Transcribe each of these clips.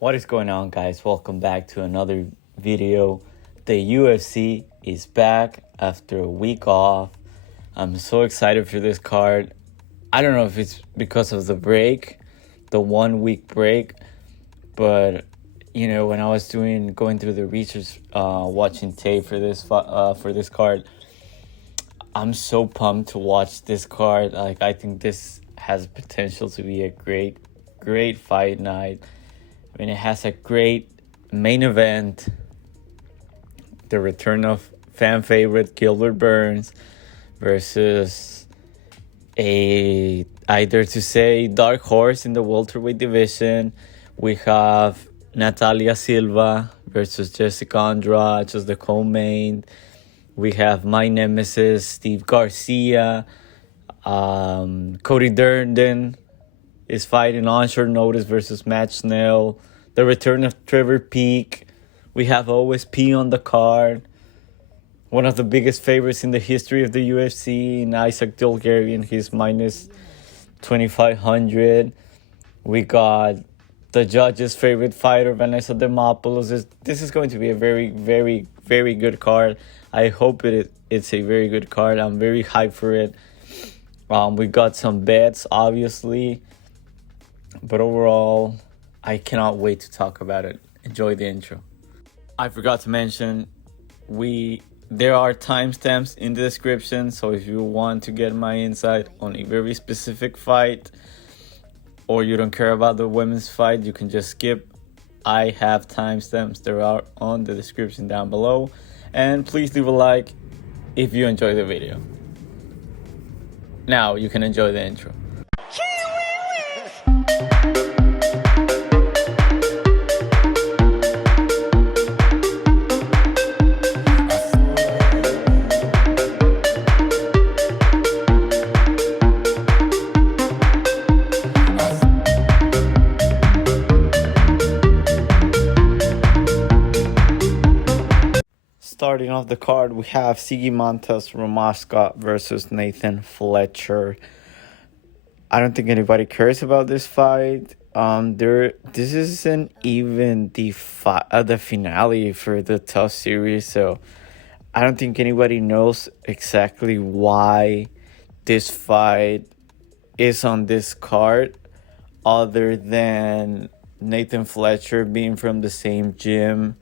What is going on, guys? Welcome back to another video. The UFC is back after a week off. I'm so excited for this card. I don't know if it's because of the break, the 1 week break, but when I was going through the research, watching tape for this card, I'm so pumped to watch this card. I think this has potential to be a great fight night. I mean, it has a great main event. The return of fan favorite Gilbert Burns versus a, I dare to say, dark horse in the welterweight division. We have Natalia Silva versus Jessica Andrade, just the co-main. We have my nemesis, Steve Garcia. Cody Durden is fighting on short notice versus Matt Schnell. The return of Trevor Peek. We have OSP on the card. One of the biggest favorites in the history of the UFC, in Isaac Dulgarian. He's minus 2,500. We got the judge's favorite fighter, Vanessa Demopoulos. This is going to be a very good card. I hope it's a very good card. I'm very hyped for it. We got some bets, obviously. But overall, I cannot wait to talk about it. Enjoy the intro. I forgot to mention, there are timestamps in the description. So if you want to get my insight on a very specific fight, or you don't care about the women's fight, you can just skip. I have timestamps. They are on the description down below. And please leave a like if you enjoy the video. Now you can enjoy the intro. Starting off the card, we have Siggimantas Ramaska versus Nathan Fletcher. I don't think anybody cares about this fight. This isn't even the finale for the Tough series, so I don't think anybody knows exactly why this fight is on this card, other than Nathan Fletcher being from the same gym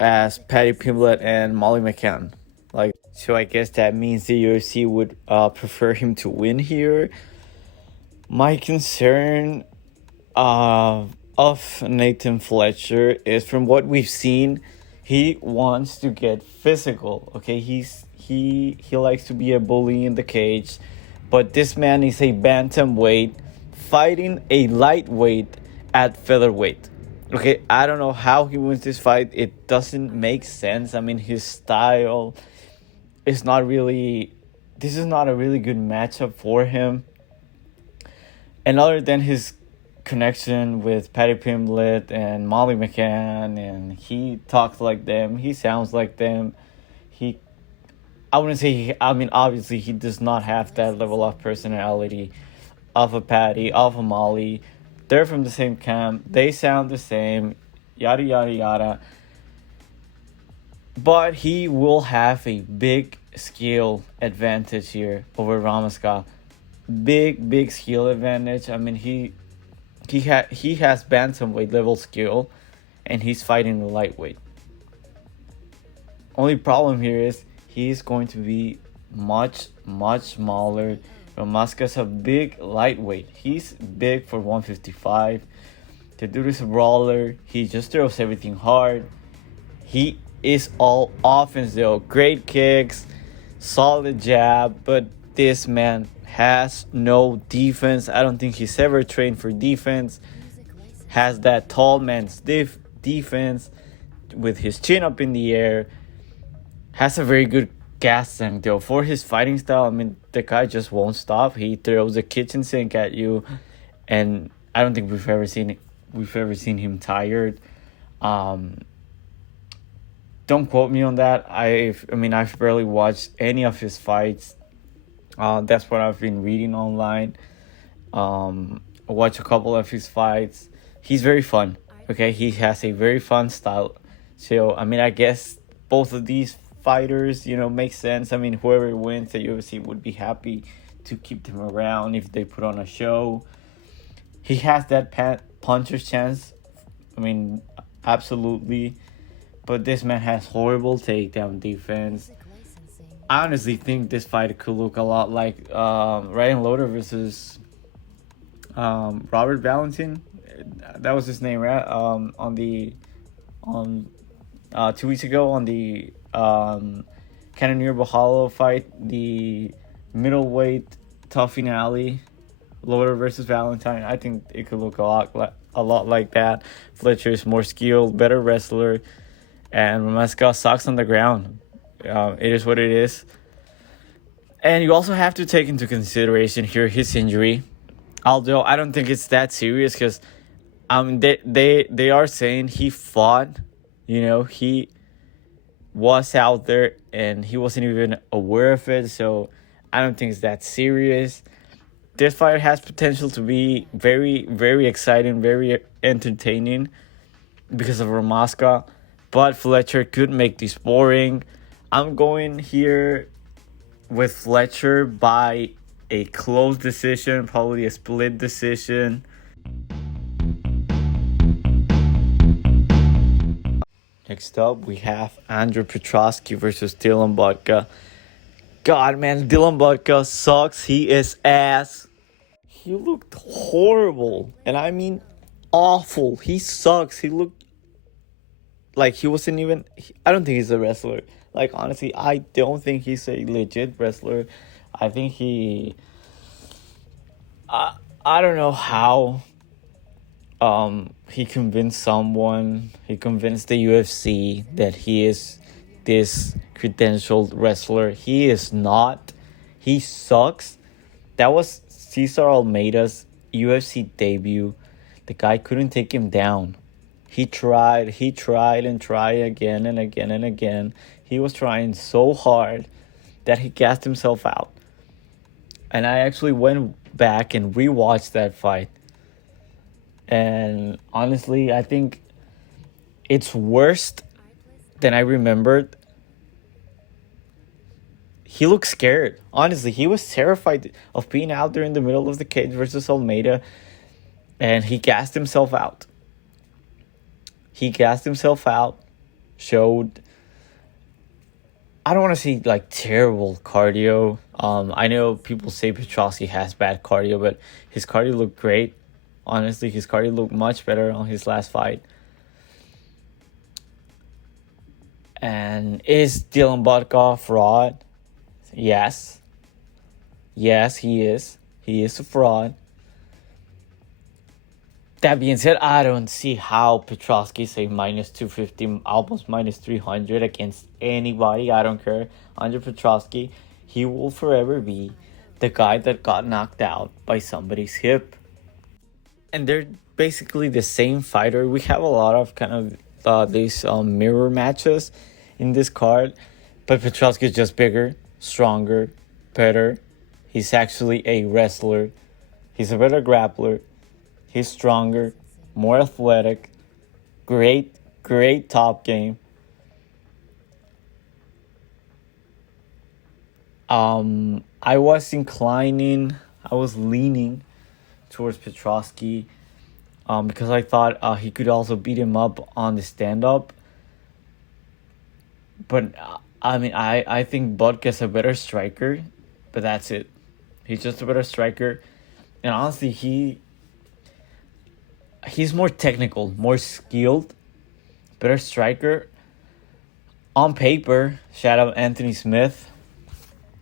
as Paddy Pimblett and Molly McCann. So I guess that means the UFC would prefer him to win here. My concern of Nathan Fletcher is, from what we've seen, he wants to get physical. Okay, he likes to be a bully in the cage, but this man is a bantamweight fighting a lightweight at featherweight. Okay, I don't know how he wins this fight. It doesn't make sense. I mean, his style is not really... This is not a really good matchup for him. And other than his connection with Paddy Pimblett and Molly McCann, and he talks like them, he sounds like them. I wouldn't say... obviously, he does not have that level of personality of a Paddy, of a Molly. They're from the same camp. They sound the same. Yada, yada, yada. But he will have a big skill advantage here over Ramaska. Big skill advantage. I mean, he has bantamweight level skill, and he's fighting the lightweight. Only problem here is he's going to be much smaller. Ramaska's a big lightweight. He's big for 155. The dude is a brawler. He just throws everything hard. He is all offense though. Great kicks, solid jab, but this man has no defense. I don't think he's ever trained for defense. Has that tall man's defense with his chin up in the air. Has a very good gas tank though. For his fighting style, I mean, the guy just won't stop. He throws a kitchen sink at you, and I don't think we've ever seen him tired. Don't quote me on that. I've barely watched any of his fights. That's what I've been reading online. Watch a couple of his fights. he's very fun. Okay, he has a very fun style. So I mean, I guess both of these fighters, make sense. I mean, whoever wins the UFC would be happy to keep them around if they put on a show. He has that puncher's chance. I mean, absolutely. But this man has horrible takedown defense. I honestly think this fight could look a lot like Ryan Loder versus Robert Valentin. That was his name, right? On 2 weeks ago on the Cannonier Bahalo fight, the middleweight tough finale, Loder versus Valentine. I think it could look a lot like that. Fletcher is more skilled, better wrestler, and Ramaska sucks on the ground. It is what it is. And you also have to take into consideration here his injury. Although I don't think it's that serious, because they are saying he fought. He was out there and he wasn't even aware of it. So I don't think it's that serious. This fight has potential to be very, very exciting, very entertaining because of Ramaska. But Fletcher could make this boring. I'm going here with Fletcher by a close decision, probably a split decision. Next up, we have Andrade Petroski versus Dylan Budka. God, man, Dylan Budka sucks. He is ass. He looked horrible. And I mean awful. He sucks. He looked like he wasn't even... I don't think he's a wrestler. Like, honestly, I don't think he's a legit wrestler. I think he... I don't know how he convinced someone. He convinced the UFC that he is this credentialed wrestler. He is not. He sucks. That was Cesar Almeida's UFC debut. The guy couldn't take him down. He tried and tried again and again and again. He was trying so hard that he gassed himself out. And I actually went back and rewatched that fight. And honestly, I think it's worse than I remembered. He looked scared. Honestly, he was terrified of being out there in the middle of the cage versus Almeida. And he gassed himself out. Showed... I don't want to say like terrible cardio. I know people say Petroski has bad cardio, but his cardio looked great. Honestly, his cardio looked much better on his last fight. And is Dylan Budka a fraud? Yes. Yes, he is. He is a fraud. That being said, I don't see how Petroski is a minus 250, almost minus 300 against anybody. I don't care. Under Petroski, he will forever be the guy that got knocked out by somebody's hip. And they're basically the same fighter. We have a lot of kind of these mirror matches in this card. But Petroski is just bigger, stronger, better. He's actually a wrestler. He's a better grappler. He's stronger, more athletic, great top game. I was leaning towards Petroski because I thought he could also beat him up on the stand-up. But, I mean, I think Budka's a better striker, but that's it. He's just a better striker. And honestly, he's more technical, more skilled, better striker. On paper, shout out Anthony Smith.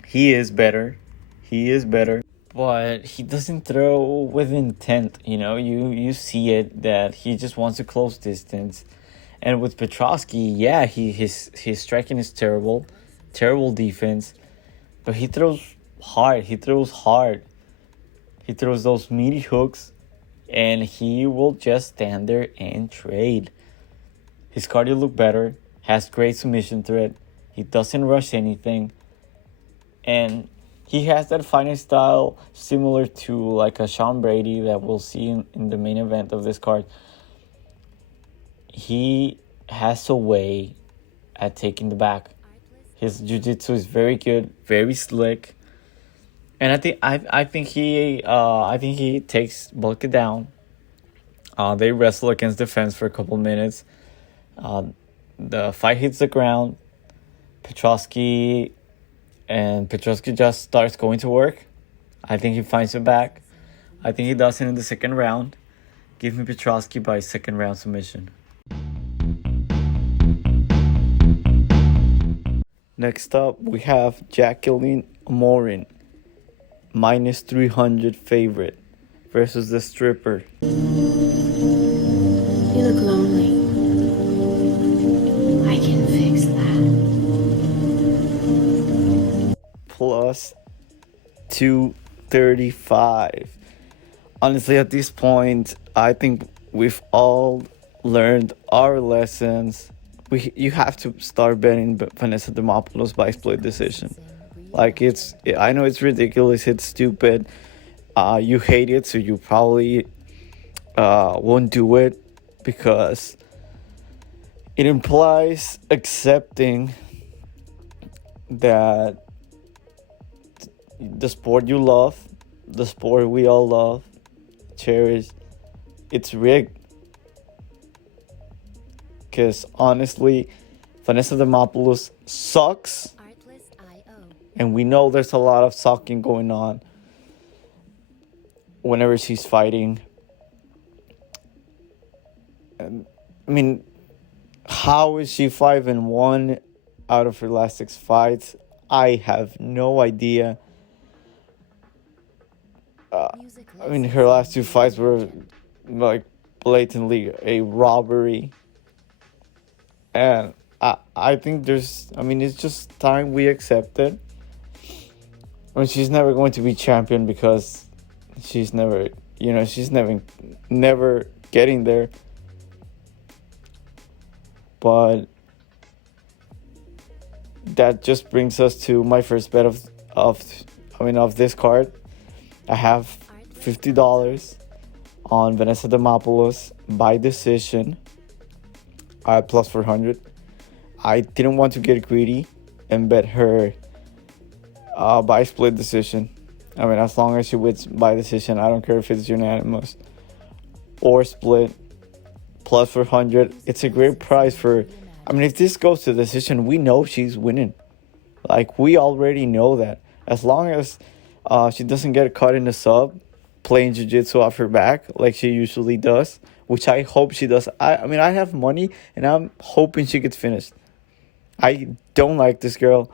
He is better. But he doesn't throw with intent, You see it that he just wants to close distance. And with Petroski, yeah, his striking is terrible. Terrible defense. But he throws hard. He throws those meaty hooks. And he will just stand there and trade. His cardio look better. Has great submission threat. He doesn't rush anything. And he has that fighting style similar to like a Sean Brady that we'll see in the main event of this card. He has a way at taking the back. His jiu-jitsu is very good, very slick, and I think he takes Budka down. They wrestle against the fence for a couple minutes. The fight hits the ground. Petroski just starts going to work. I think he finds it back. I think he does it in the second round. Give me Petroski by second round submission. Next up, we have Jacqueline Amorim, minus 300 favorite, versus the stripper. You look lonely. I can fix that. Plus 235. Honestly, at this point, I think we've all learned our lessons. You have to start betting Vanessa Demopoulos by split decision. Like, I know it's ridiculous, it's stupid. You hate it, so you probably won't do it because it implies accepting that the sport you love, the sport we all love, cherish, it's rigged. Because honestly, Vanessa Demopoulos sucks. And we know there's a lot of sucking going on whenever she's fighting. And, I mean, how is she 5-1 out of her last 6 fights? I have no idea. I mean, her last 2 fights were like blatantly a robbery. And I think it's just time we accept it. I mean, she's never going to be champion because she's never getting there. But that just brings us to my first bet of this card. I have $50 on Vanessa Demopoulos by decision at plus 400. I didn't want to get greedy and bet her by split decision. I mean, as long as she wins by decision, I don't care if it's unanimous or split. Plus 400. It's a great price for. I mean, if this goes to decision, we know she's winning. Like, we already know that. As long as she doesn't get caught in the sub, playing jiu-jitsu off her back like she usually does, which I hope she does. I mean, I have money, and I'm hoping she gets finished. I don't like this girl.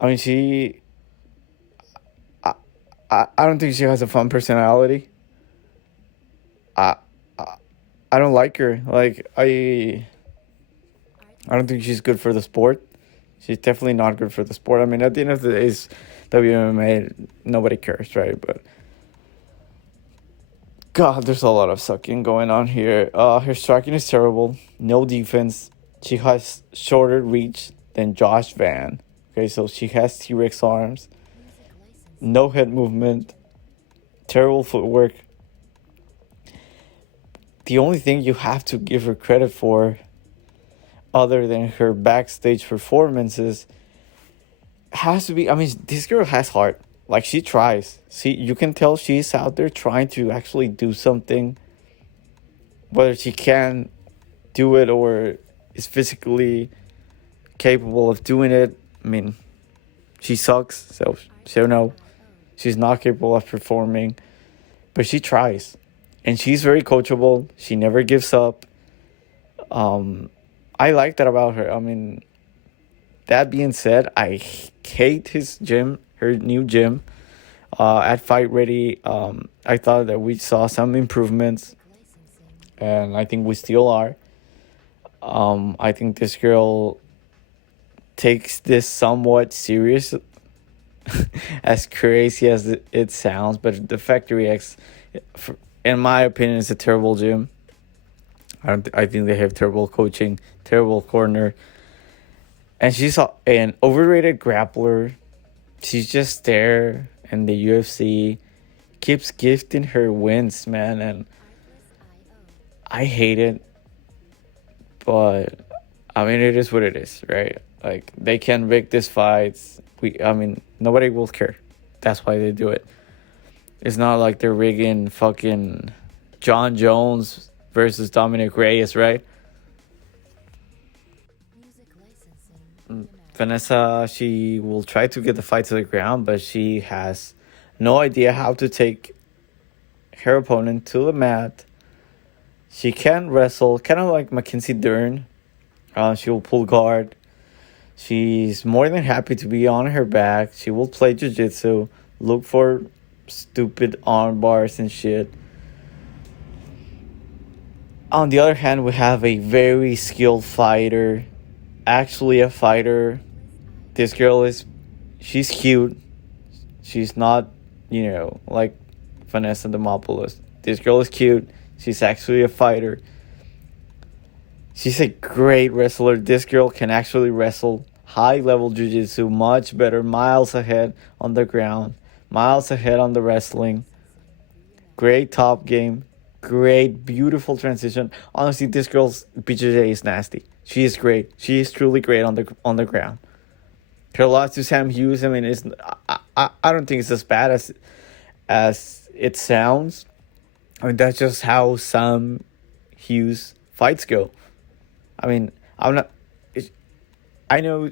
I mean, I don't think she has a fun personality. I don't like her. Like, I don't think she's good for the sport. She's definitely not good for the sport. I mean, at the end of the day, it's WMMA. Nobody cares, right? But God, there's a lot of sucking going on here. Her striking is terrible. No defense. She has shorter reach than Josh Van. Okay, so she has T-Rex arms. No head movement. Terrible footwork. The only thing you have to give her credit for, other than her backstage performances, has to be, I mean, this girl has heart. Like, she tries. See, you can tell she's out there trying to actually do something. Whether she can do it or is physically capable of doing it. I mean, she sucks, so no. She's not capable of performing. But she tries. And she's very coachable. She never gives up. I like that about her. I mean, that being said, I hate her new gym. At Fight Ready, I thought that we saw some improvements. And I think we still are. I think this girl takes this somewhat serious. As crazy as it sounds. But the Factory X, in my opinion, is a terrible gym. I think they have terrible coaching, terrible corner. And she's an overrated grappler. she's just there, and the UFC keeps gifting her wins, man, and I hate it, but I mean, it is what it is, right? Like, they can rig these fights. Nobody will care. That's why they do it. It's not like they're rigging fucking John Jones versus Dominic Reyes, right? Vanessa, she will try to get the fight to the ground, but she has no idea how to take her opponent to the mat. She can wrestle, kind of like Mackenzie Dern. She will pull guard. She's more than happy to be on her back. She will play jiu-jitsu, look for stupid arm bars and shit. On the other hand, we have a very skilled fighter. Actually a fighter. This girl she's cute. She's not, like Vanessa Demopoulos. This girl is cute. She's actually a fighter. She's a great wrestler. This girl can actually wrestle high-level jiu-jitsu much better, miles ahead on the ground, miles ahead on the wrestling. Great top game. Great, beautiful transition. Honestly, this girl's BJJ is nasty. She is great. She is truly great on the ground. Her loss to Sam Hughes, I don't think it's as bad as it sounds. I mean, that's just how Sam Hughes fights go. I mean, I know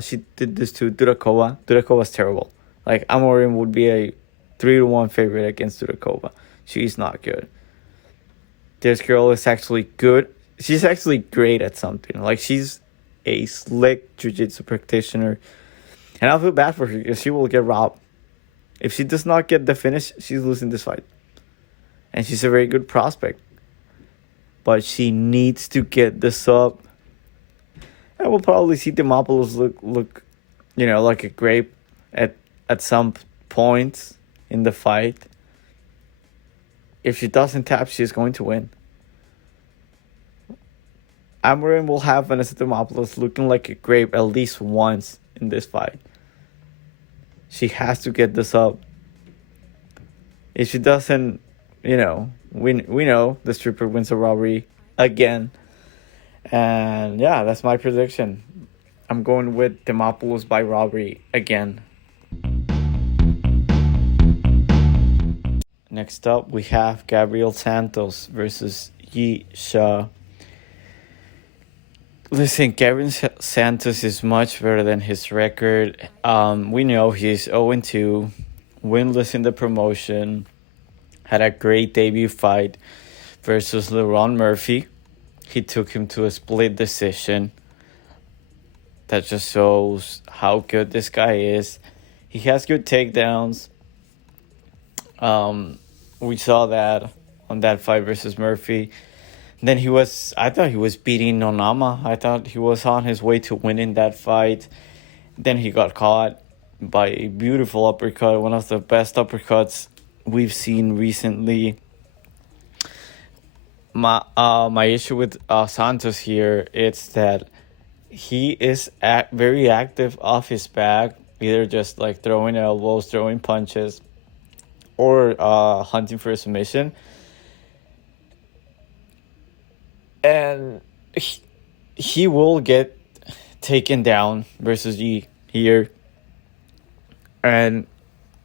she did this to Durakova. Durakova's terrible. Like, Amorim would be a 3-1 favorite against Durakova. She's not good. This girl is actually good. She's actually great at something. Like, she's a slick jiu-jitsu practitioner. And I feel bad for her because she will get robbed. If she does not get the finish, she's losing this fight. And she's a very good prospect. But she needs to get this up. And we'll probably see Demopoulos look like a grape at some points in the fight. If she doesn't tap, she's going to win. Amorim will have Vanessa Demopoulos looking like a grape at least once in this fight. She has to get this up. If she doesn't, we know the stripper wins a robbery again. And yeah, that's my prediction. I'm going with Demopoulos by robbery again. Next up, we have Gabriel Santos versus Yizha. Listen, Gabriel Santos is much better than his record. We know he's 0-2, winless in the promotion. Had a great debut fight versus LeRon Murphy. He took him to a split decision. That just shows how good this guy is. He has good takedowns. We saw that on that fight versus Murphy. Then I thought he was beating Nonama. I thought he was on his way to winning that fight. Then he got caught by a beautiful uppercut, one of the best uppercuts we've seen recently. My issue with Santos here is that he is very active off his back, either just like throwing elbows, throwing punches, or hunting for a submission. And he will get taken down versus Yi here. And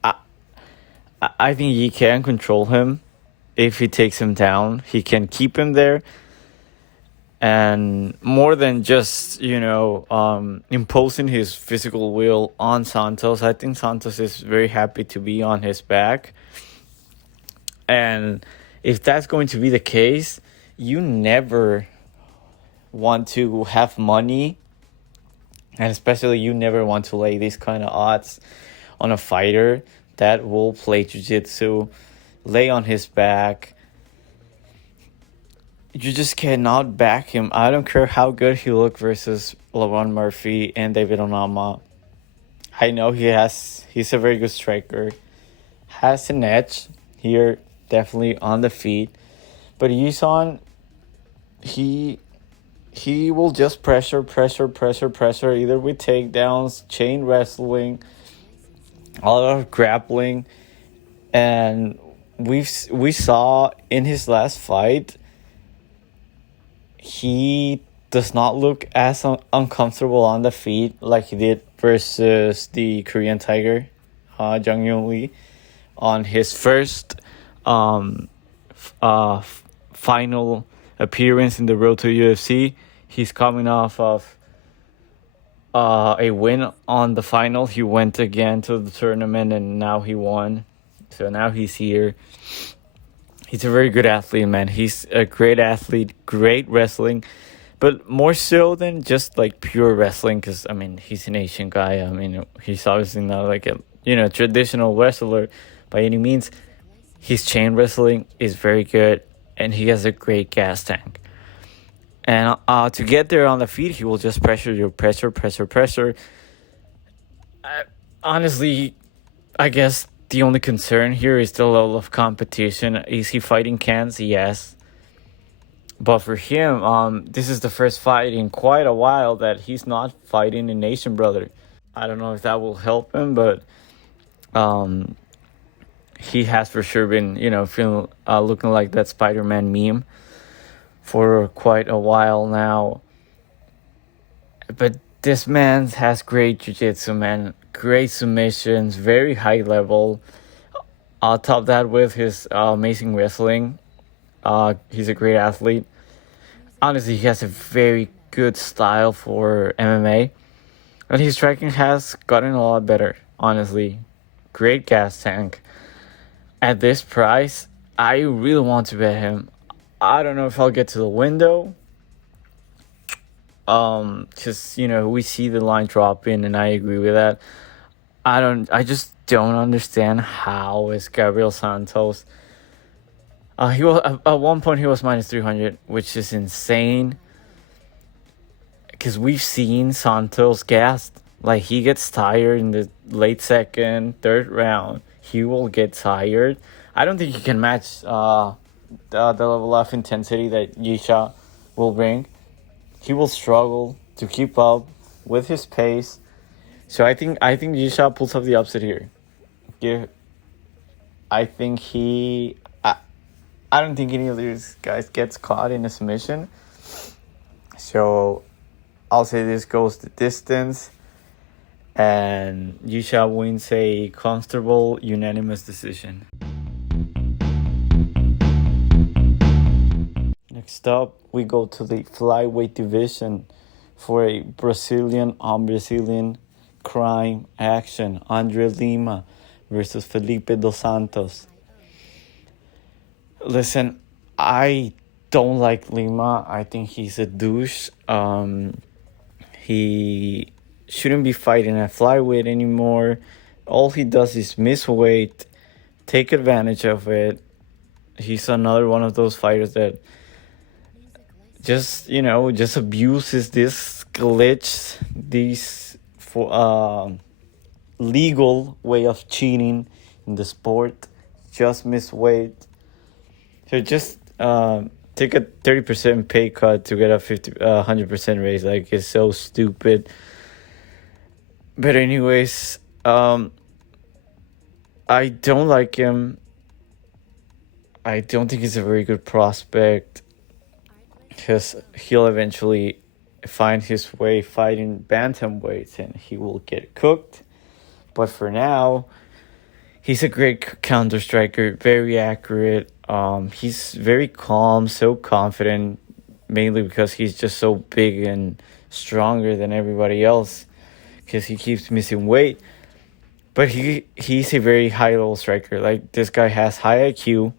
I think Yi can control him. If he takes him down, he can keep him there. And more than just, imposing his physical will on Santos, I think Santos is very happy to be on his back. And if that's going to be the case, you never want to have money, and especially you never want to lay these kind of odds on a fighter that will play jiu-jitsu, lay on his back. You just cannot back him. I don't care how good he looked versus LeRon Murphy and David Onama. I know he's a very good striker, has an edge here, definitely on the feet. But Yizha, he will just pressure, either with takedowns, chain wrestling, a lot of grappling, and we saw in his last fight he does not look as uncomfortable on the feet like he did versus the Korean Tiger, Jung Yoon Lee, on his first final appearance in the road to UFC. He's coming off of a win on the final. He went again to the tournament and now he won. So now he's here. He's a very good athlete, man. He's a great athlete, great wrestling, but more so than just like pure wrestling. Because I mean, he's an Asian guy. I mean, he's obviously not like a traditional wrestler by any means. His chain wrestling is very good, and he has a great gas tank. And to get there on the feet, he will just pressure you, pressure. Honestly, I guess the only concern here is the level of competition. Is he fighting cans? Yes. But for him, this is the first fight in quite a while that he's not fighting an Asian brother. I don't know if that will help him, but he has for sure been, feeling looking like that Spider-Man meme for quite a while now. But this man has great jiu-jitsu, man. Great submissions, very high level. I'll top that with his amazing wrestling. He's a great athlete. Honestly, he has a very good style for MMA. And his striking has gotten a lot better, honestly. Great gas tank. At this price, I really want to bet him. I don't know if I'll get to the window. Just, we see the line drop in, and I agree with that. I just don't understand how is Gabriel Santos. He was at one point he was minus 300, which is insane. Because we've seen Santos gassed. Like, he gets tired in the late second, third round. He will get tired. I don't think he can match the level of intensity that Yizha will bring. He will struggle to keep up with his pace. So I think Yizha pulls up the upset here. I think I don't think any of these guys gets caught in a submission. So I'll say this goes the distance, and Yizha wins a comfortable unanimous decision. Next up, we go to the flyweight division for a Brazilian on Brazilian crime action. Andrade Lima versus Felipe dos Santos. Listen, I don't like Lima. I think he's a douche. He shouldn't be fighting at flyweight anymore. All he does is miss weight, take advantage of it. He's another one of those fighters that just abuses this glitch, this legal way of cheating in the sport. Just miss weight. So just take a 30% pay cut to get a 100% raise. Like, it's so stupid. But anyways, I don't like him. I don't think he's a very good prospect, because he'll eventually find his way fighting bantamweights and he will get cooked. But for now, he's a great counter striker, very accurate. He's very calm, so confident, mainly because he's just so big and stronger than everybody else, because he keeps missing weight. But he's a very high level striker. Like, this guy has high IQ.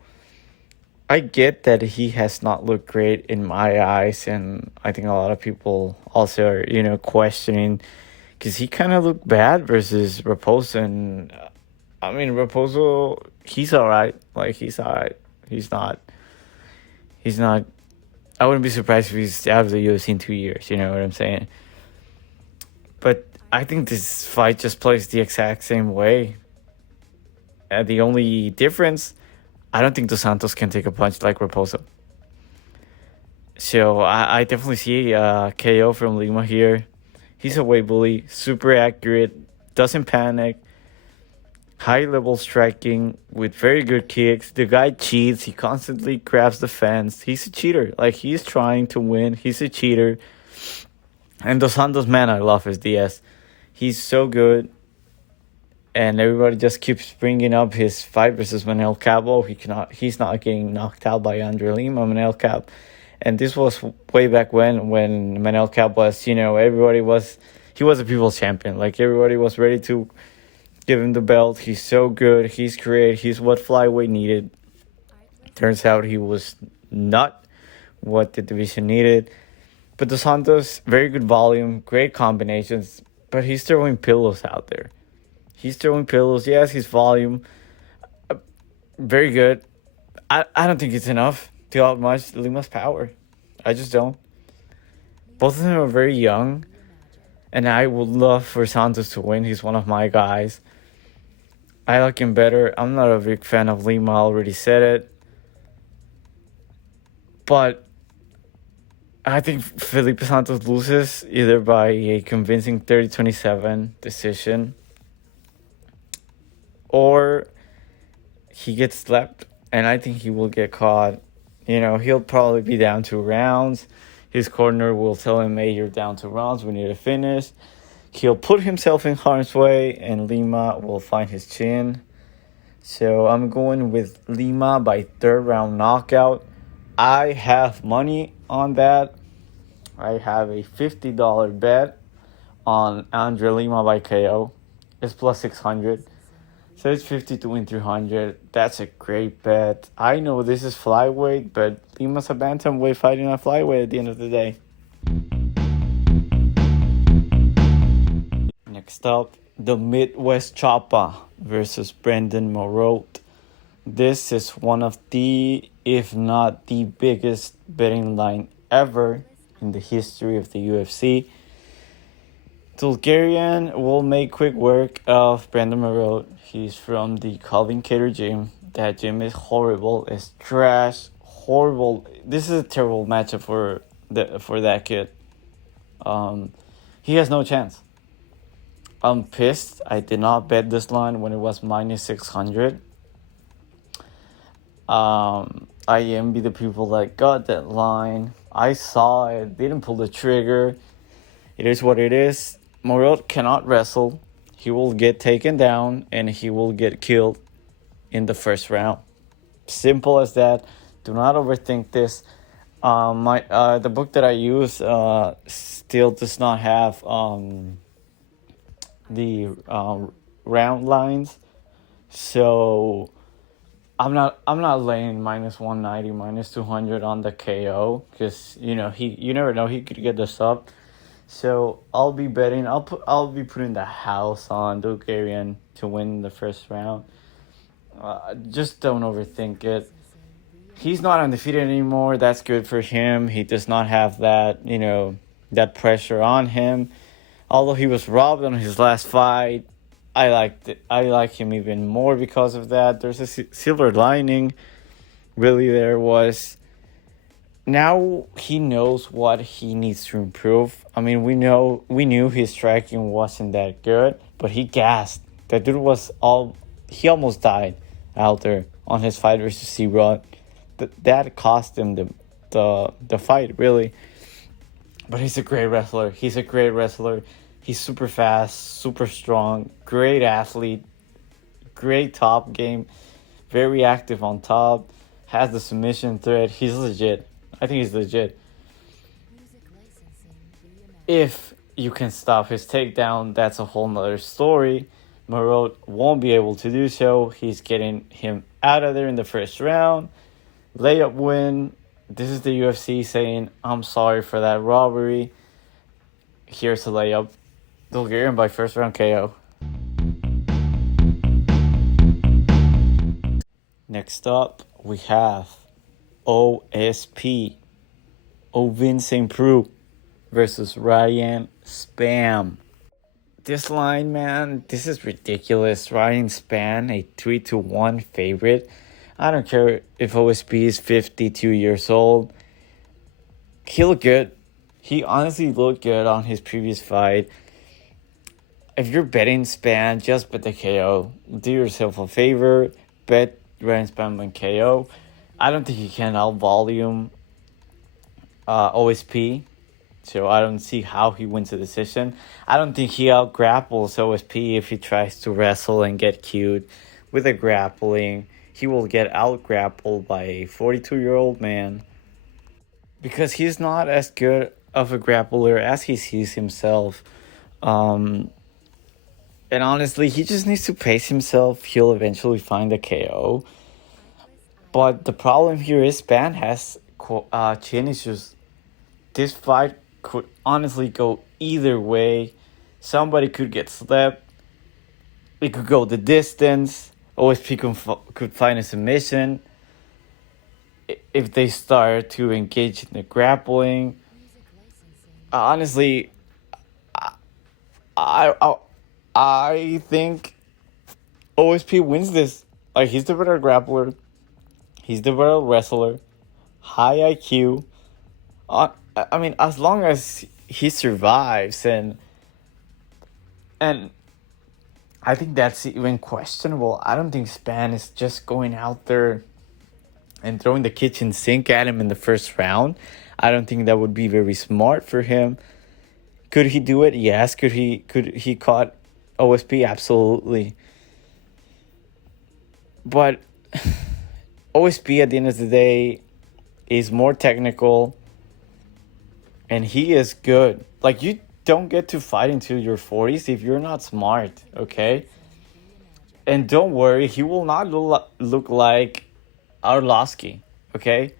I get that he has not looked great in my eyes, and I think a lot of people also are, questioning, because he kind of looked bad versus Raposo. And I mean, Raposo, he's all right. Like, he's all right. He's not. I wouldn't be surprised if he's out of the UFC in 2 years. You know what I'm saying? But I think this fight just plays the exact same way. The only difference, I don't think Dos Santos can take a punch like Raposo. So I definitely see KO from Lima here. He's a weight bully, super accurate, doesn't panic. high level striking with very good kicks. The guy cheats. He constantly grabs the fence. He's a cheater. Like, he's trying to win. He's a cheater. And Dos Santos, man, I love his DS. He's so good. And everybody just keeps bringing up his fight versus Manel Cabo. He's not getting knocked out by Andre Lima, Manel Cab. And this was way back when Manel Cab was, he was a people's champion. Like, everybody was ready to give him the belt. He's so good. He's great. He's what flyweight needed. Turns out he was not what the division needed. But Dos Santos, very good volume, great combinations. But he's throwing pillows out there. He's throwing pillows. Yes, his volume, very good. I don't think it's enough to outmatch Lima's power. I just don't. Both of them are very young. And I would love for Santos to win. He's one of my guys. I like him better. I'm not a big fan of Lima. I already said it. But I think Felipe Santos loses either by a convincing 30-27 decision, or he gets slapped, and I think he will get caught. He'll probably be down 2 rounds. His corner will tell him, hey, you're down 2 rounds, we need to finish. He'll put himself in harm's way, and Lima will find his chin. So I'm going with Lima by 3rd round knockout. I have money on that. I have a $50 bet on Andre Lima by KO. It's plus 600. So it's 50 to win 300. That's a great bet. I know this is flyweight, but Lima's a bantamweight fighting a flyweight at the end of the day. Next up, the Midwest Choppa versus Brendan Marotte. This is one of the, if not the biggest betting line ever in the history of the UFC. Dulgarian will make quick work of Brendan Marotte. He's from the Calvin Cater gym. That gym is horrible. It's trash. Horrible. This is a terrible matchup for that kid. He has no chance. I'm pissed. I did not bet this line when it was minus 600. I envy the people that got that line. I saw it. Didn't pull the trigger. It is what it is. Marotte cannot wrestle. He will get taken down and he will get killed in the first round. Simple as that. Do not overthink this. The book that I use still does not have the round lines, so I'm not laying minus 190, minus 200 on the KO because you never know, he could get the sub. So I'll be betting. I'll be putting the house on Dulgarian to win the first round. Just don't overthink it. He's not undefeated anymore. That's good for him. He does not have that that pressure on him. Although he was robbed on his last fight, I like him even more because of that. There's a silver lining. Really, there was. Now he knows what he needs to improve. I mean, we knew his striking wasn't that good, but he gassed. That dude he almost died out there on his fight versus C-Rod. That cost him the fight, really. But he's a great wrestler. He's super fast, super strong, great athlete, great top game, very active on top, has the submission threat. He's legit. I think he's legit. If you can stop his takedown, that's a whole nother story. Marotte won't be able to do so. He's getting him out of there in the first round. Layup win. This is the UFC saying, I'm sorry for that robbery. Here's a layup. Dulgarian by first round KO. Next up, we have OSP, Ovin St. Preux versus Ryan Spann. This line, man, this is ridiculous. Ryan Spann, a 3-1 favorite. I don't care if OSP is 52 years old. He looked good. He honestly looked good on his previous fight. if you're betting Spann, just bet the KO. Do yourself a favor. Bet Spann win KO. I don't think he can out volume OSP. So I don't see how he wins the decision. I don't think he out grapples OSP if he tries to wrestle and get cute with a grappling. He will get out grappled by a 42-year-old man because he's not as good of a grappler as he sees himself. And honestly, he just needs to pace himself. He'll eventually find a KO. But the problem here is Spann has chin issues. This fight could honestly go either way. Somebody could get slept. It could go the distance. OSP could find a submission. If they start to engage in the grappling. Honestly, I think OSP wins this. Like, he's the better grappler. He's the better wrestler. High IQ. I mean, as long as he survives, and I think that's even questionable. I don't think Spann is just going out there and throwing the kitchen sink at him in the first round. I don't think that would be very smart for him. Could he do it? Yes. Could he caught OSP? Absolutely. But OSP at the end of the day is more technical. And he is good. Like, you don't get to fight until your 40s if you're not smart, okay? And don't worry, he will not look like Arlovsky, okay?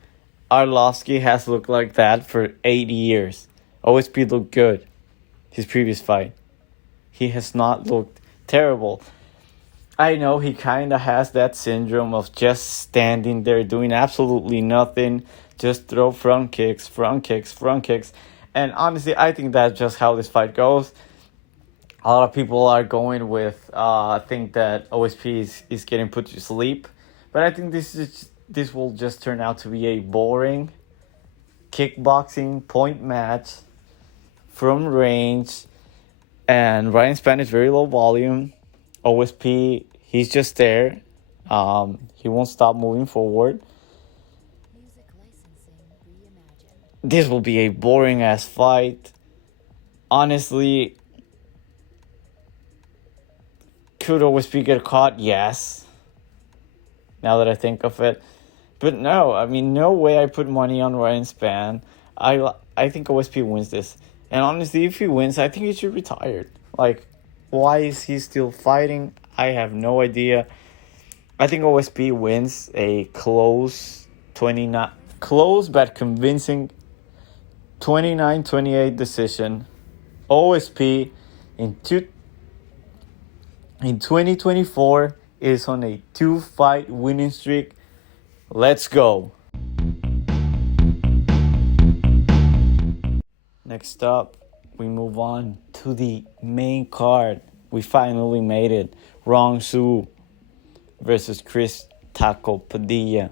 Arlovsky has looked like that for 8 years. OSP looked good his previous fight. He has not looked terrible. I know he kind of has that syndrome of just standing there doing absolutely nothing. Just throw front kicks. And honestly, I think that's just how this fight goes. A lot of people are going with, think that OSP is getting put to sleep. But I think this will just turn out to be a boring kickboxing point match from range. And Ryan Spann is very low volume. OSP, he's just there. He won't stop moving forward. This will be a boring ass fight. Honestly, could OSP get caught? Yes. Now that I think of it. But no, I mean, no way I put money on Ryan Spann. I think OSP wins this. And honestly, if he wins, I think he should be retired. Like, why is he still fighting? I have no idea. I think OSP wins a close but convincing 29-28 decision. OSP in 2024 is on a 2-fight winning streak. Let's go. Next up, we move on to the main card. We finally made it. Rongzhu versus Chris Taco Padilla.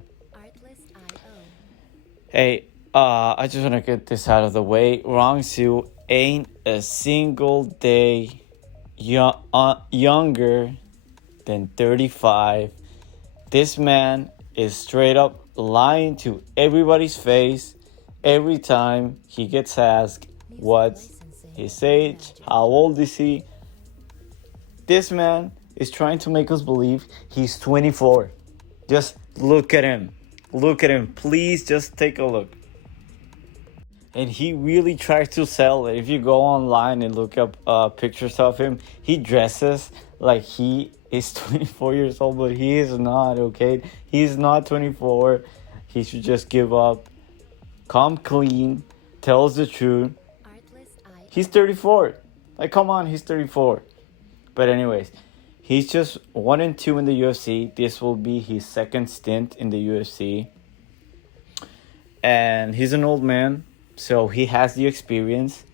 Hey, I just want to get this out of the way. Rongzhu ain't a single day younger than 35. This man is straight up lying to everybody's face every time he gets asked what's his age, how old is he. This man is trying to make us believe he's 24. Just look at him. Look at him. Please just take a look. And he really tries to sell it. If you go online and look up pictures of him, he dresses like he is 24 years old, but he is not, okay? He's not 24. He should just give up. Come clean. Tells the truth. He's 34. Like, come on, he's 34. But anyways, he's just 1-2 in the UFC. This will be his second stint in the UFC. And he's an old man, so he has the experience.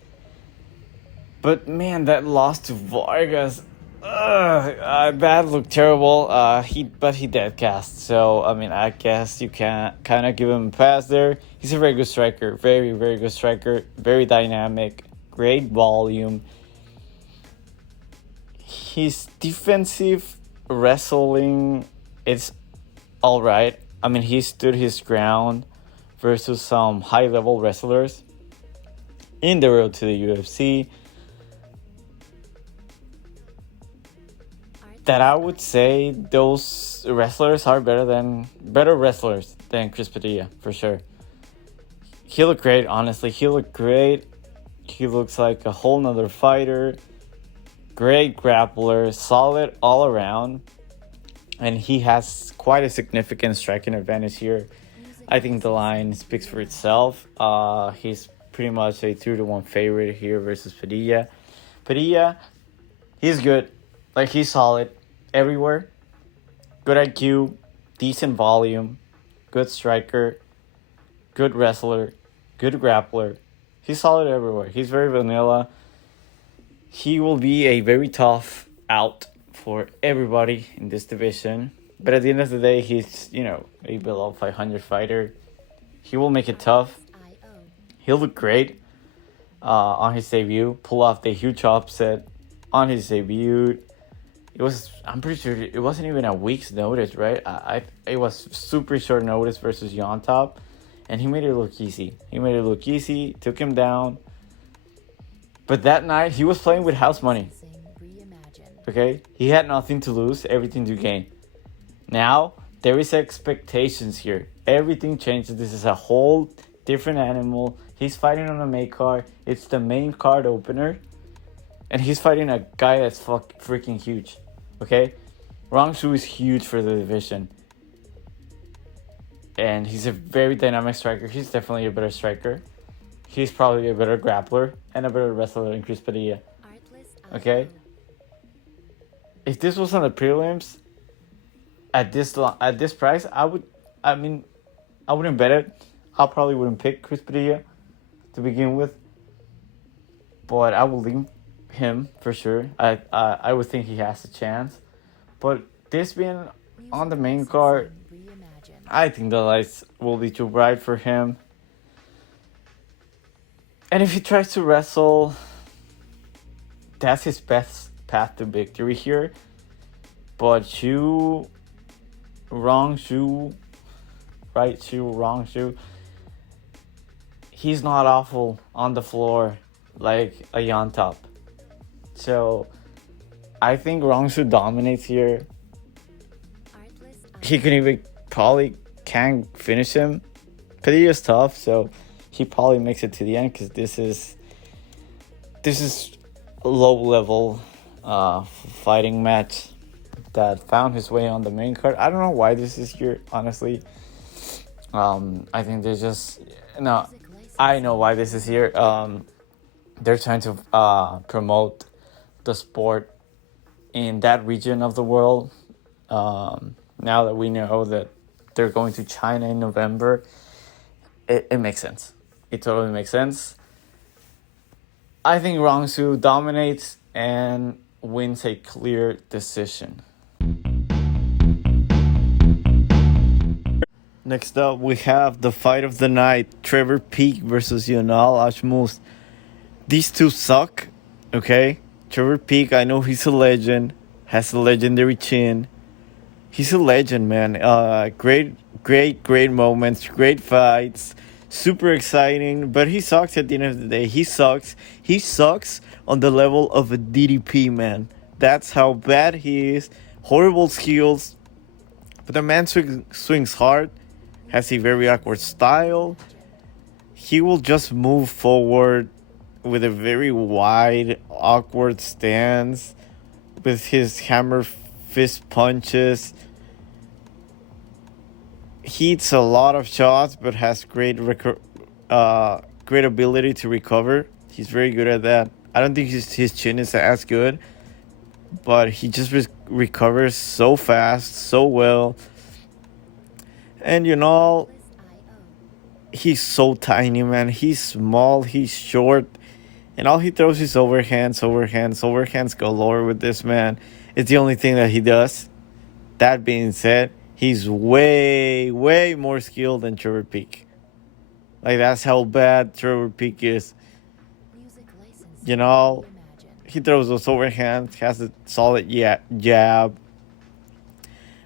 But man, that loss to Vargas, that looked terrible. He dead cast. So I mean, I guess you can kind of give him a pass there. He's a very good striker, very very good striker, very dynamic, great volume. his defensive wrestling is all right. I mean, he stood his ground versus some high-level wrestlers in the road to the UFC. That I would say those wrestlers are better wrestlers than Chris Padilla, for sure. He looked great, honestly. He looked great. He looks like a whole nother fighter. Great grappler, solid all around. And he has quite a significant striking advantage here. I think the line speaks for itself. He's pretty much a 2-1 favorite here versus Padilla. Padilla, he's good. Like, he's solid everywhere. Good IQ, decent volume, good striker, good wrestler, good grappler. He's solid everywhere. He's very vanilla. He will be a very tough out for everybody in this division. But at the end of the day, he's, a below 500 fighter. He will make it tough. He'll look great on his debut. Pull off the huge upset on his debut. I'm pretty sure it wasn't even a week's notice, right? It was super short notice versus Yontop. And he made it look easy. Took him down. But that night, he was playing with house money. Okay? He had nothing to lose, everything to gain. Now, there is expectations here. Everything changes. This is a whole different animal. He's fighting on a main card. It's the main card opener. And he's fighting a guy that's freaking huge. Okay? Rongzhu is huge for the division. And he's a very dynamic striker. He's definitely a better striker. He's probably a better grappler and a better wrestler than Chris Padilla. Okay? If this was on the prelims, at this price, I wouldn't bet it. I probably wouldn't pick Chris Padilla to begin with. But I will lean him for sure. I would think he has a chance. But this being on the main card, I think the lights will be too bright for him. And if he tries to wrestle, that's his best path to victory here. But Rongzhu, he's not awful on the floor like a Yontop. So I think Rongzhu dominates here. He can even probably can finish him. Padilla's tough, so he probably makes it to the end because this is a low level fighting match that found his way on the main card. I don't know why this is here, honestly. I think they just I know why this is here. They're trying to promote the sport in that region of the world. Now that we know that they're going to China in November, it makes sense. It totally makes sense. I think Rongzhu dominates and wins a clear decision. Next up, we have the fight of the night. Trevor Peek versus Ashmoz. These two suck, okay? Trevor Peek, I know he's a legend. Has a legendary chin. He's a legend, man. Great moments. Great fights. Super exciting. But he sucks at the end of the day. He sucks. He sucks on the level of a DDP, man. That's how bad he is. Horrible skills. But the man swings hard. Has a very awkward style. He will just move forward with a very wide, awkward stance. With his hammer fist punches. He hits a lot of shots, but has great ability to recover. He's very good at that. I don't think his chin is as good, but he just recovers so fast, so well. And he's so tiny, man. He's small, he's short, and all he throws is overhands galore with this man. It's the only thing that he does. That being said, he's way more skilled than Trevor Peek. Like, that's how bad Trevor Peek is. He throws those overhands, has a solid jab.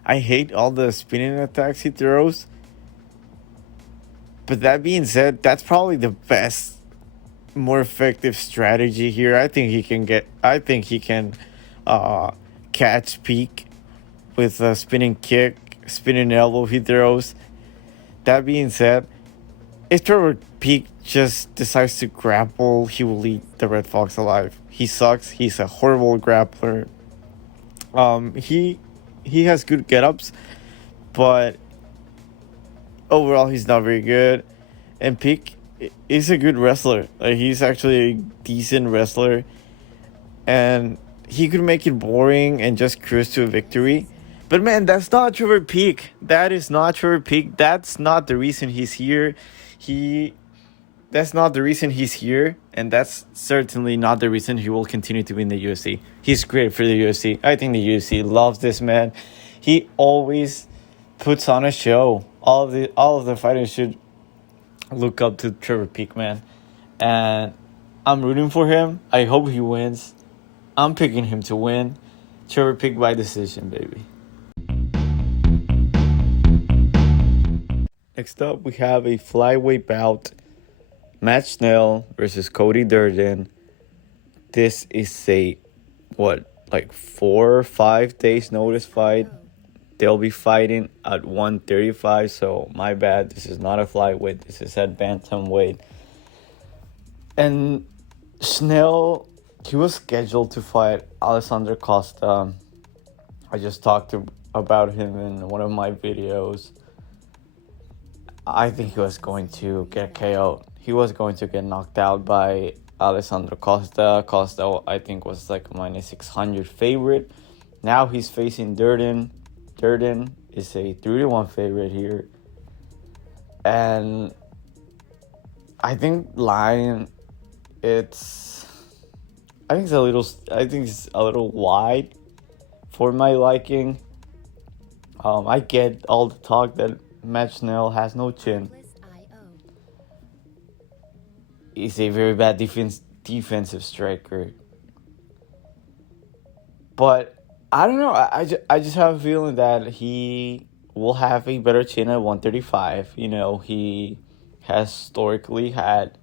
I hate all the spinning attacks he throws. But that being said, that's probably the best, more effective strategy here. I think he can catch Peak with a spinning kick, spinning elbow he throws. That being said, if Trevor Peak just decides to grapple, he will eat the Red Fox alive. He sucks. He's a horrible grappler. He has good get-ups, but overall he's not very good. And Peak is a good wrestler. Like, he's actually a decent wrestler, and he could make it boring and just cruise to a victory. But man, that's not Trevor Peak. That is not Trevor Peak. That's not the reason he's here. That's not the reason he's here, and that's certainly not the reason he will continue to be in the UFC. He's great for the UFC. I think the UFC loves this man. He always puts on a show. All of the fighters should look up to Trevor Peak, man. And I'm rooting for him. I hope he wins. I'm picking him to win. Trevor Peak by decision, baby. Next up, we have a flyweight bout. Matt Schnell versus Cody Durden. This is a, 4 or 5 days notice fight. They'll be fighting at 135, so my bad. This is not a flyweight. This is at bantamweight. And Schnell, he was scheduled to fight Alessandro Costa. I just talked about him in one of my videos. I think he was going to get KO'd. He was going to get knocked out by Alessandro Costa. Costa, I think, was like a -600 favorite. Now he's facing Durden. Durden is a 3-1 favorite here. And I think it's a little wide for my liking. I get all the talk that Matt Schnell has no chin. He's a very bad defensive striker. But I don't know. I just have a feeling that he will have a better chin at 135. You know, he has historically had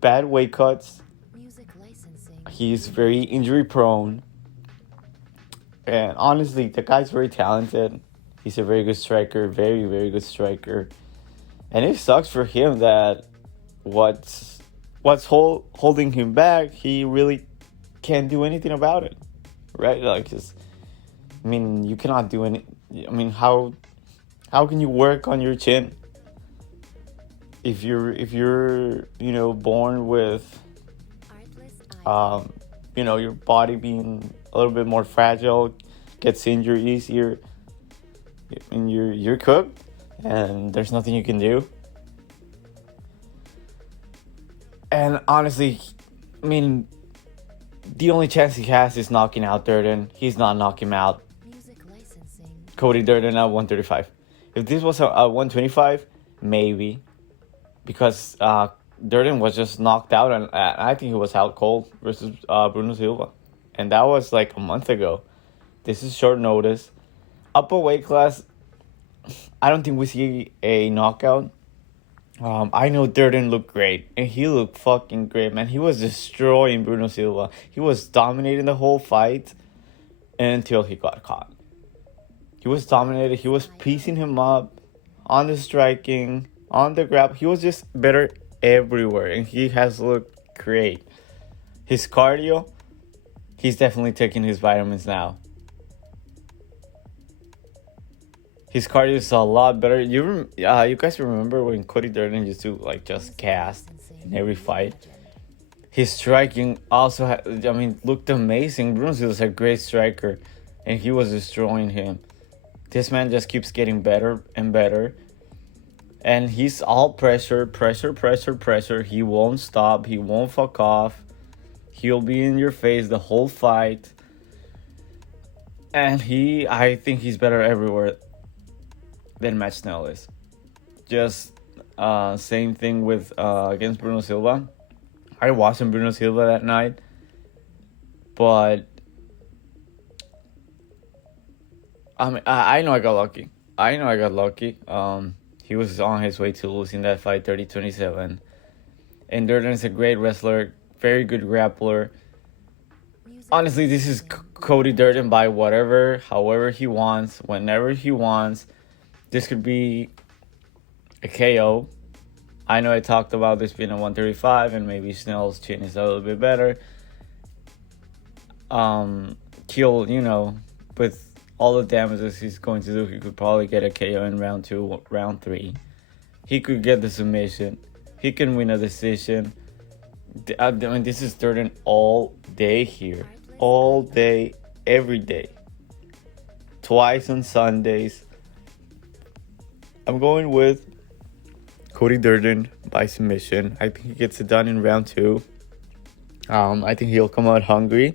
bad weight cuts. He's very injury prone. And honestly, the guy's very talented. He's a very good striker. Very, very good striker. And it sucks for him that what's holding him back, he really can't do anything about it, right? You cannot do any. How can you work on your chin if you're born with your body being a little bit more fragile, gets injured easier, and you're cooked, and there's nothing you can do. And honestly, the only chance he has is knocking out Durden. He's not knocking him out. Cody Durden at 135. If this was at 125, maybe. Because Durden was just knocked out, and I think he was out cold versus Bruno Silva. And that was like a month ago. This is short notice. Upper weight class, I don't think we see a knockout. I know Durden looked great, and he looked fucking great, man. He was destroying Bruno Silva. He was dominating the whole fight until he got caught. He was dominated. He was piecing him up on the striking, on the grab. He was just better everywhere, and he has looked great. His cardio, he's definitely taking his vitamins now. His cardio is a lot better. You guys remember when Cody Durden used to just cast in every fight? His striking also looked amazing. Bruno Silva's a great striker, and he was destroying him. This man just keeps getting better and better. And he's all pressure. He won't stop. He won't fuck off. He'll be in your face the whole fight. And I think he's better everywhere than Matt Schnell is. Just same thing with against Bruno Silva. I watched Bruno Silva that night. But I mean, I know I got lucky. He was on his way to losing that fight 30-27. And Durden is a great wrestler, very good grappler. Honestly, this is Cody Durden by however he wants, whenever he wants. This could be a KO. I know I talked about this being a 135 and maybe Schnell's chin is a little bit better. He'll, with all the damages he's going to do, he could probably get a KO in round 2, round 3. He could get the submission. He can win a decision. I mean, this is Durden all day here. All day, every day. Twice on Sundays. I'm going with Cody Durden by submission. I think he gets it done in round 2. I think he'll come out hungry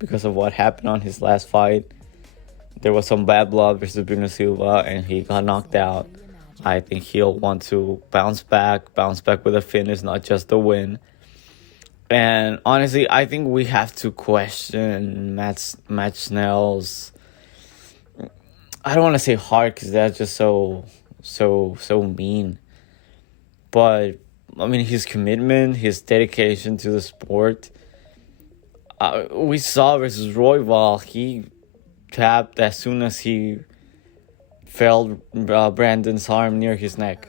because of what happened on his last fight. There was some bad blood versus Silva, and he got knocked out. I think he'll want to bounce back with a finish, not just a win. And honestly, I think we have to question Matt Schnell's, I don't want to say heart because that's just so mean. But, I mean, his commitment, his dedication to the sport. We saw versus Royval, he tapped as soon as he felt Brandon's arm near his neck.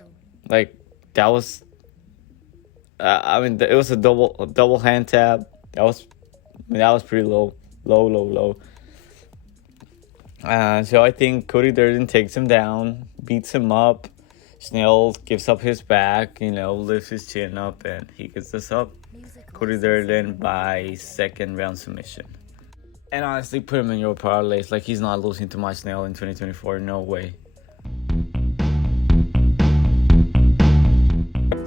Like, that was... it was a double hand tap. That was pretty low. So I think Cody Durden takes him down, beats him up. Schnell gives up his back, lifts his chin up, and he gets this up. Cody Durden by second round submission. And honestly, put him in your parlays. Like, he's not losing to Matt Schnell in 2024. No way.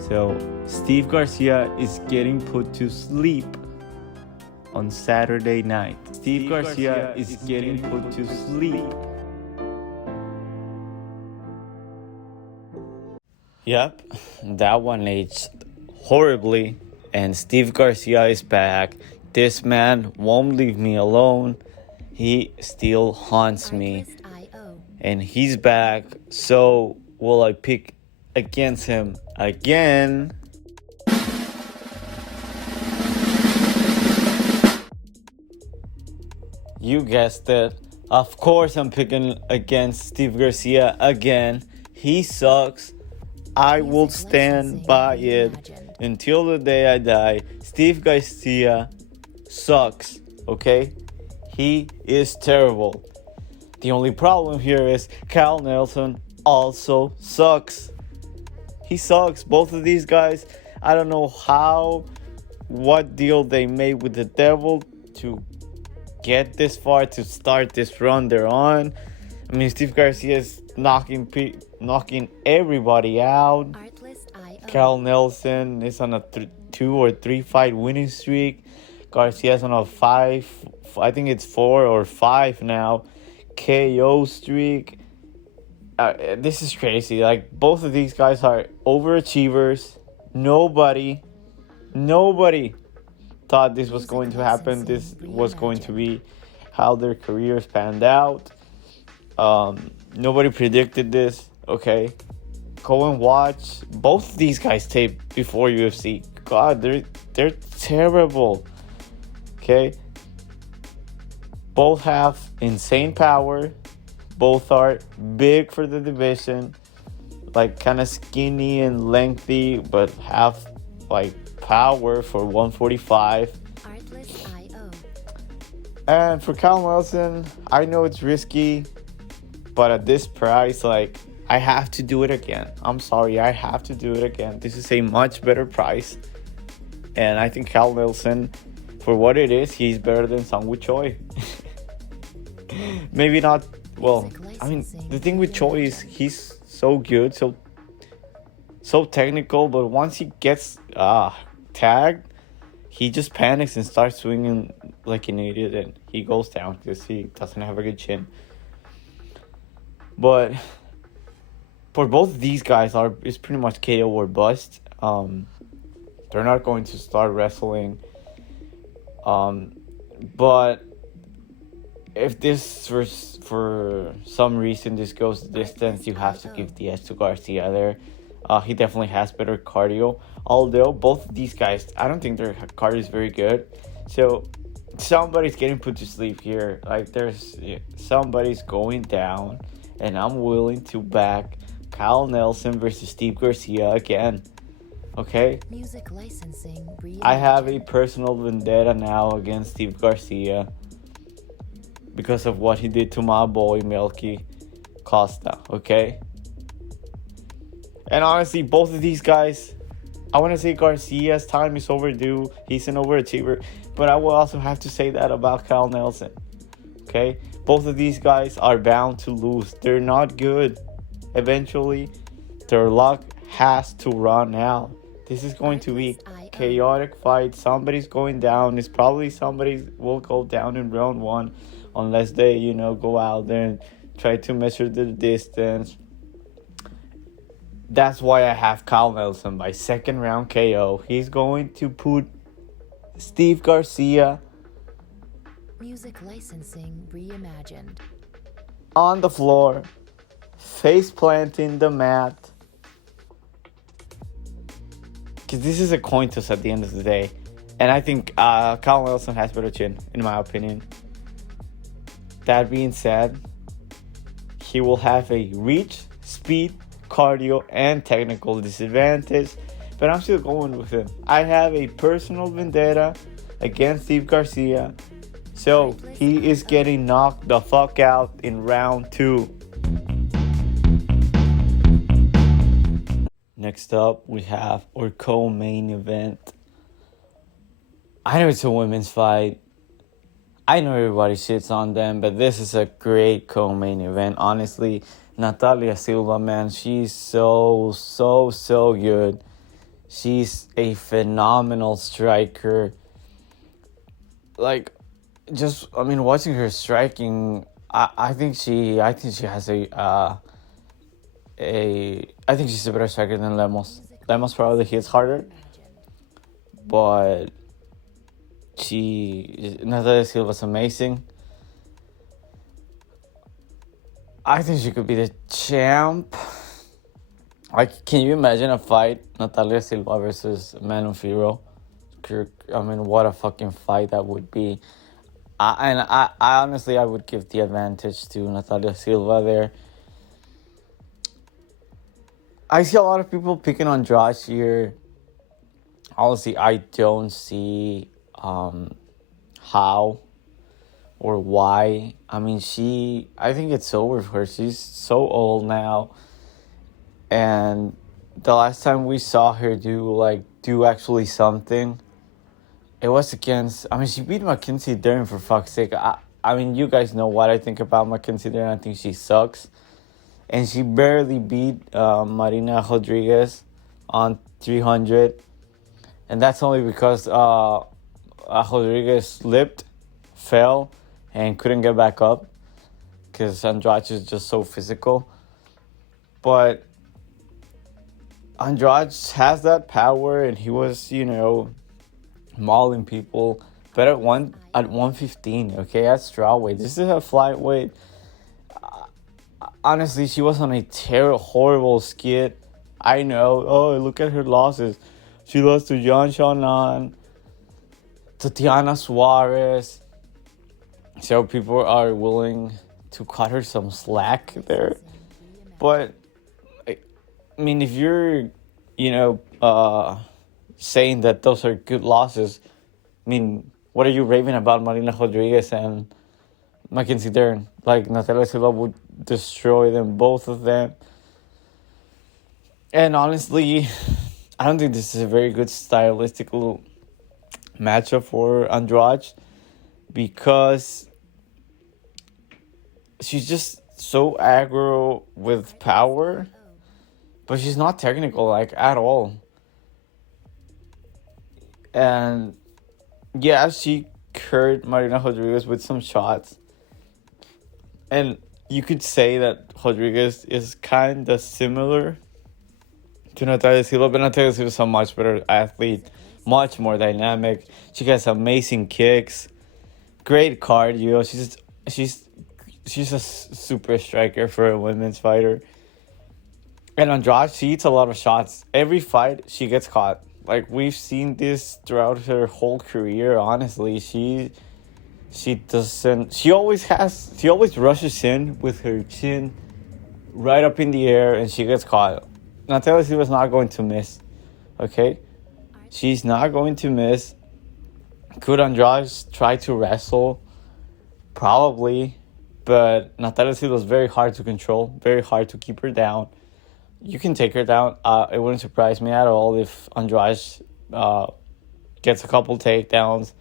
So, Steve Garcia is getting put to sleep on Saturday night. Steve Garcia is getting put to sleep. Yep, that one aged horribly. And Steve Garcia is back. This man won't leave me alone. He still haunts me. And he's back. So, will I pick against him again? You guessed it. Of course I'm picking against Steve Garcia again. He sucks. I will stand by it until the day I die. Steve Garcia sucks, okay? He is terrible. The only problem here is Kyle Nelson also sucks. He sucks. Both of these guys, I don't know what deal they made with the devil to get this far, to start this run they're on. I mean, Steve Garcia is knocking everybody out. Kyle Nelson is on a 2 or 3 fight winning streak. Garcia's on a 5, I think it's 4 or 5 now, KO streak. This is crazy. Like, both of these guys are overachievers. Nobody thought this was going to happen. This was going to be how their careers panned out. Nobody predicted this. Okay, go and watch both of these guys tape before UFC. God, they're terrible. Okay, both have insane power. Both are big for the division, like kind of skinny and lengthy, but have like power for 145. And for Kyle Nelson, I know it's risky, but at this price, like, I have to do it again. I'm sorry, I have to do it again. This is a much better price. And I think Kyle Nelson, for what it is, he's better than Sangwoo Choi. Maybe not, well, I mean, the thing with Choi is he's so good, so technical, but once he gets tagged, he just panics and starts swinging like an idiot, and he goes down because he doesn't have a good chin. But for both of these guys, it's pretty much KO or bust. They're not going to start wrestling. But if this for some reason this goes the distance, you have to give the edge to Garcia there. He definitely has better cardio. Although both of these guys, I don't think their cardio is very good. So somebody's getting put to sleep here. Like somebody's going down, and I'm willing to back Kyle Nelson versus Steve Garcia again. Okay? Music licensing. I have a personal vendetta now against Steve Garcia because of what he did to my boy Melky Costa, okay? And honestly, both of these guys, I want to say Garcia's time is overdue. He's an overachiever. But I will also have to say that about Kyle Nelson, okay? Both of these guys are bound to lose. They're not good. Eventually, their luck has to run out. This is going to be chaotic fight. Somebody's going down. It's probably somebody will go down in round 1 unless they, go out there and try to measure the distance. That's why I have Kyle Nelson by second round KO. He's going to put Steve Garcia Music licensing reimagined. on the floor, face planting the mat. Because this is a coin toss at the end of the day. And I think Kyle Nelson has better chin, in my opinion. That being said, he will have a reach, speed, cardio, and technical disadvantage. But I'm still going with him. I have a personal vendetta against Steve Garcia. So he is getting knocked the fuck out in round 2. Next up, we have our co-main event. I know it's a women's fight. I know everybody shits on them, but this is a great co-main event. Honestly, Natalia Silva, man, she's so good. She's a phenomenal striker. Watching her striking, I think she has I think she's a better striker than Lemos. Lemos probably hits harder, but Natalia Silva's amazing. I think she could be the champ. Can you imagine a fight, Natalia Silva versus Manu Firo? What a fucking fight that would be. I honestly, I would give the advantage to Natalia Silva there. I see a lot of people picking on Josh here. Honestly, I don't see how or why. I think it's over for her. She's so old now. And the last time we saw her do actually something, it was against, she beat Mackenzie Dern, for fuck's sake. You guys know what I think about Mackenzie Dern. I think she sucks. And she barely beat Marina Rodriguez on 300. And that's only because Rodriguez slipped, fell, and couldn't get back up. Because Andrade is just so physical. But Andrade has that power, and he was, mauling people. But at 115, okay, that's strawweight. This is a flyweight. Honestly, she was on a horrible skid. I know. Oh, look at her losses. She lost to Yan Xiaonan, Tatiana Suarez. So people are willing to cut her some slack there. But, if you're, saying that those are good losses, what are you raving about Marina Rodriguez and Mackenzie Dern? Natalia Silva would destroy them, both of them. And honestly, I don't think this is a very good stylistical matchup for Andrade, because she's just so aggro with power, but she's not technical at all. And yeah, she hurt Marina Rodriguez with some shots. And you could say that Rodriguez is kind of similar to Natalia Silva, but Natalia Silva is a much better athlete, much more dynamic. She has amazing kicks, great cardio. She's a super striker for a women's fighter. And Andrade, she eats a lot of shots. Every fight, she gets caught. Like, we've seen this throughout her whole career, honestly. She always rushes in with her chin right up in the air, and she gets caught. Natalia Silva's not going to miss, okay? She's not going to miss. Could Andrade try to wrestle? Probably. But Natalia Silva's very hard to control, very hard to keep her down. You can take her down. It wouldn't surprise me at all if Andrade gets a couple takedowns.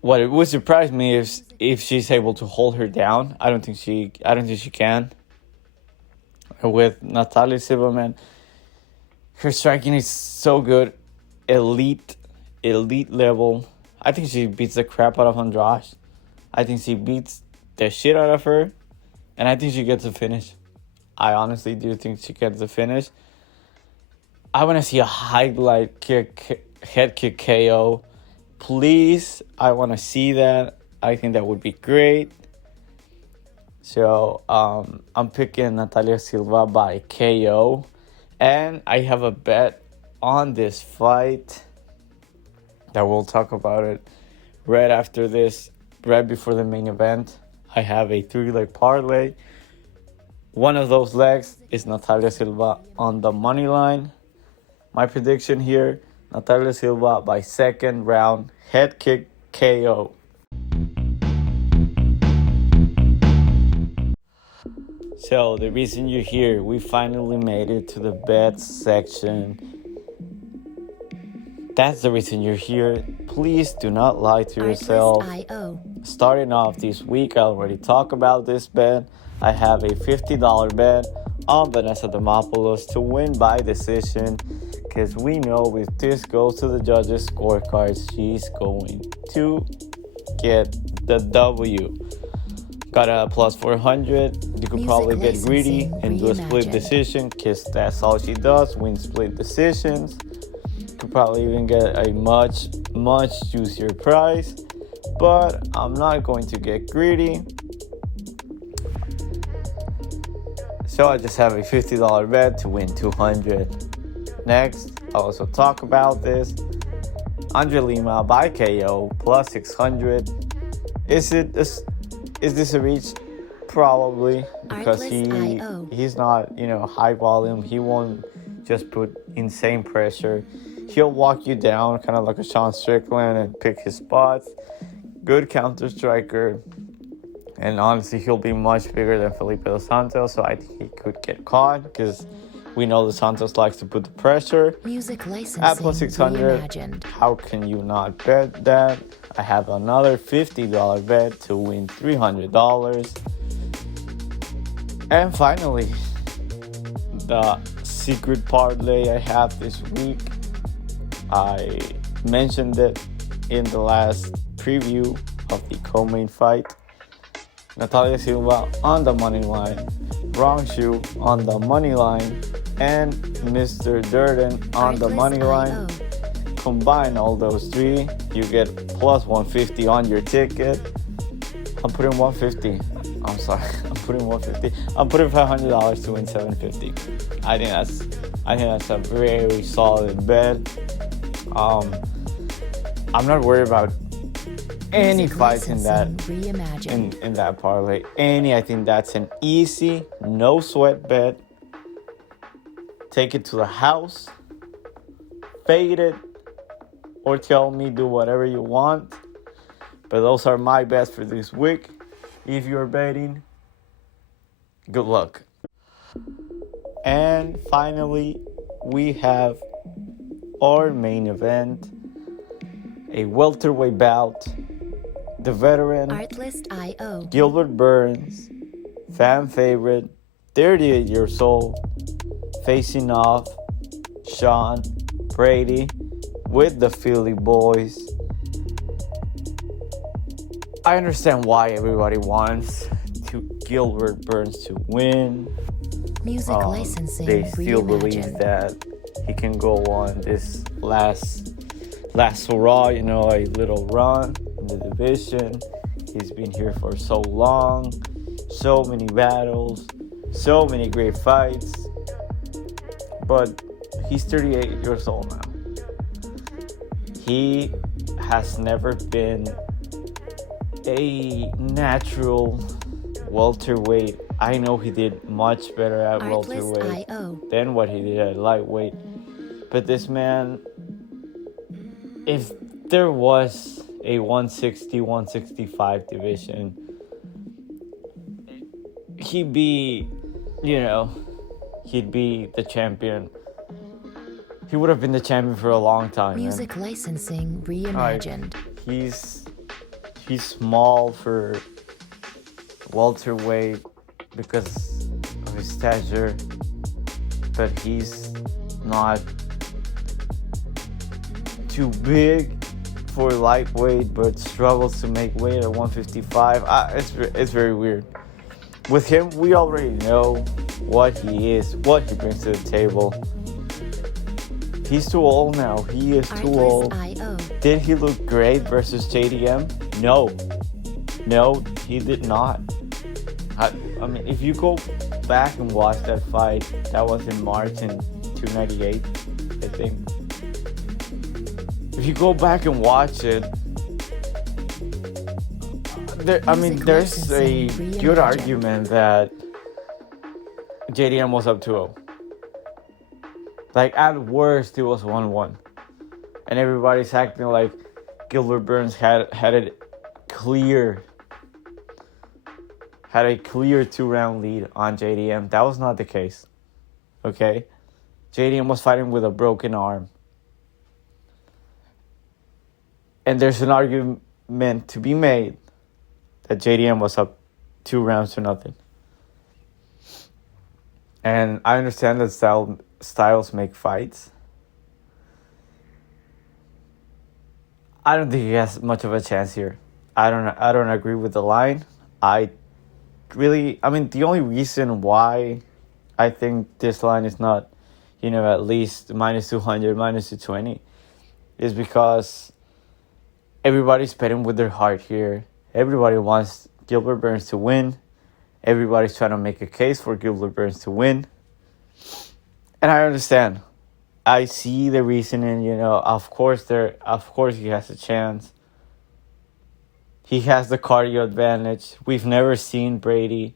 What it would surprise me is if she's able to hold her down. I don't think she can. With Natalia Silva, man, her striking is so good, elite level. I think she beats the crap out of Andrade. I think she beats the shit out of her, and I think she gets a finish. I honestly do think she gets the finish. I want to see a highlight kick, head kick KO. Please, I want to see that. I think that would be great. So, I'm picking Natalia Silva by KO. And I have a bet on this fight that we'll talk about it right after this, right before the main event. I have a 3-leg parlay. One of those legs is Natalia Silva on the money line. My prediction here, Natalia Silva by second round, head kick KO. So, the reason you're here, we finally made it to the bets section. That's the reason you're here. Please do not lie to yourself. Starting off this week, I already talked about this bet. I have a $50 bet on Vanessa Demopoulos to win by decision, because we know if this goes to the judges' scorecards, she's going to get the W. Got a plus 400. You could probably get greedy and do a split decision, because that's all she does, win split decisions. Could probably even get a much juicier price, but I'm not going to get greedy. So I just have a $50 bet to win 200. Next, I'll also talk about this. Andrade Lima by KO plus 600. Is this a reach? Probably, because he's not, high volume. He won't just put insane pressure. He'll walk you down kind of like a Sean Strickland and pick his spots. Good counter striker. And honestly, he'll be much bigger than Felipe Dos Santos, so I think he could get caught, because we know Dos Santos likes to put the pressure. Music licensing at plus 600, reimagined. How can you not bet that? I have another $50 bet to win $300. And finally, the secret parlay I have this week. I mentioned it in the last preview of the co-main fight. Natalia Silva on the money line, Rongzhu on the money line, and Mr. Durden on the money line. Combine all those three, you get plus 150 on your ticket. I'm putting 150. I'm sorry, I'm putting 150. I'm putting $500 to win 750. I think that's a very solid bet. I'm not worried about any fights in that in that parlay. I think that's an easy, no sweat bet. Take it to the house, fade it, or tell me do whatever you want. But those are my bets for this week. If you're betting, good luck. And finally, we have our main event, a welterweight bout. The veteran, Gilbert Burns, fan favorite, 38 years old, facing off Sean Brady with the Philly boys. I understand why everybody wants Gilbert Burns to win. Music licensing They still believe that he can go on this last hurrah, a little run, the division. He's been here for so long, so many battles, so many great fights. But he's 38 years old now. He has never been a natural welterweight. I know he did much better at welterweight than what he did at lightweight. But this man, if there was a 160, 165 division, he'd be, he'd be the champion. He would have been the champion for a long time. Music licensing reimagined. He's small for welterweight because of his stature, but he's not too big for lightweight, but struggles to make weight at 155. It's very weird. With him, we already know what he is, what he brings to the table. He's too old now. He is too old. Did he look great versus JDM? No, he did not. I mean, if you go back and watch that fight, that was in March in 298, I think. If you go back and watch it, there's a good argument that JDM was up 2-0. Like, at worst, it was 1-1. And everybody's acting like Gilbert Burns had a clear 2-round lead on JDM. That was not the case. Okay? JDM was fighting with a broken arm. And there's an argument to be made that JDM was up 2-0. And I understand that styles make fights. I don't think he has much of a chance here. I don't agree with the line. The only reason why I think this line is not, at least minus 200, minus 220, is because everybody's betting with their heart here. Everybody wants Gilbert Burns to win. Everybody's trying to make a case for Gilbert Burns to win. And I understand. I see the reasoning, of course he has a chance. He has the cardio advantage. We've never seen Brady,